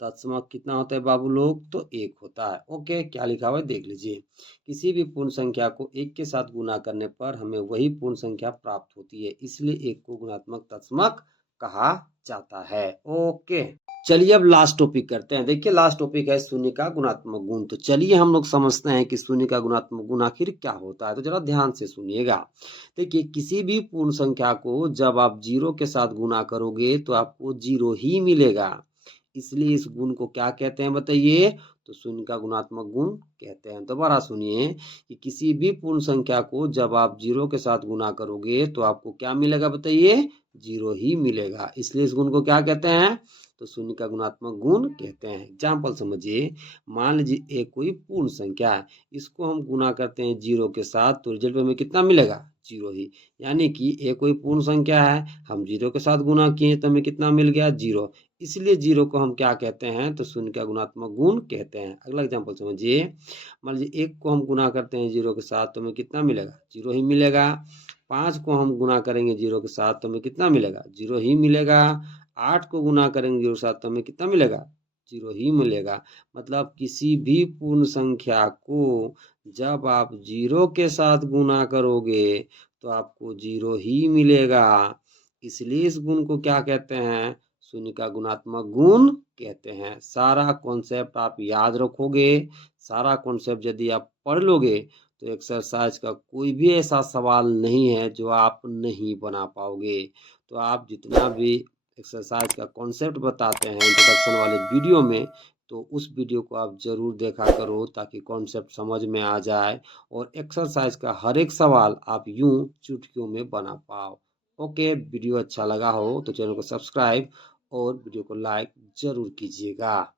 तत्समक कितना होता है बाबू लोग, तो 1 होता है। ओके, क्या लिखा हुआ है देख लीजिए, किसी भी पूर्ण संख्या को 1 के साथ गुना करने पर हमें वही पूर्ण संख्या प्राप्त होती है, इसलिए 1 को गुणात्मक तत्समक कहा जाता है। ओके, चलिए अब लास्ट टॉपिक करते हैं। देखिए, लास्ट टॉपिक है शून्य का गुणात्मक गुण। तो चलिए हम लोग समझते हैं कि शून्य का गुणात्मक गुण आखिर क्या होता है। तो जरा ध्यान से सुनिएगा। देखिए, किसी भी पूर्ण संख्या को जब आप 0 के साथ गुना करोगे तो आपको 0 ही मिलेगा, इसलिए इस गुण को क्या कहते हैं बताइए, तो शून्य का गुणात्मक गुण कहते हैं। दोबारा सुनिए कि किसी भी पूर्ण संख्या को जब आप 0 के साथ गुना करोगे तो आपको क्या मिलेगा बताइए, 0 ही मिलेगा, इसलिए इस गुण को क्या कहते हैं, तो शून्य का गुणात्मक गुण कहते हैं। एग्जाम्पल समझिए, मान लीजिए एक कोई पूर्ण संख्या है, इसको हम गुना करते हैं 0 के साथ तो रिजल्ट में हमें कितना मिलेगा, 0 ही। यानी कि एक कोई पूर्ण संख्या है, हम 0 के साथ गुना किए तो हमें कितना मिल गया, 0, इसलिए 0 को हम क्या कहते हैं, तो शून्य का गुणात्मक गुण कहते हैं। अगला एग्जाम्पल समझिए, मान लीजिए 1 को हम गुना करते हैं 0 के साथ तो हमें कितना मिलेगा, 0 ही मिलेगा। 5 को हम गुना करेंगे 0 के साथ तो हमें कितना मिलेगा, 0 ही मिलेगा। 8 को गुना करेंगे 0 के साथ तो हमें कितना मिलेगा, जीरो ही मिलेगा। मतलब किसी भी पूर्ण संख्या को जब आप जीरो के साथ गुना करोगे तो आपको जीरो ही मिलेगा। इसलिए इस गुण को क्या कहते हैं? शून्य का गुणात्मक गुण कहते हैं। सारा कॉन्सेप्ट आप याद रखोगे, सारा कॉन्सेप्ट यदि आप पढ़ लोगे तो एक्सरसाइज का कोई भी ऐसा सवाल नहीं है जो आप नहीं बना पाओगे। तो आप जितना भी एक्सरसाइज का कॉन्सेप्ट बताते हैं इंट्रोडक्शन वाले वीडियो में, तो उस वीडियो को आप ज़रूर देखा करो ताकि कॉन्सेप्ट समझ में आ जाए और एक्सरसाइज का हर एक सवाल आप यूं चुटकियों में बना पाओ। ओके, वीडियो अच्छा लगा हो तो चैनल को सब्सक्राइब और वीडियो को लाइक ज़रूर कीजिएगा।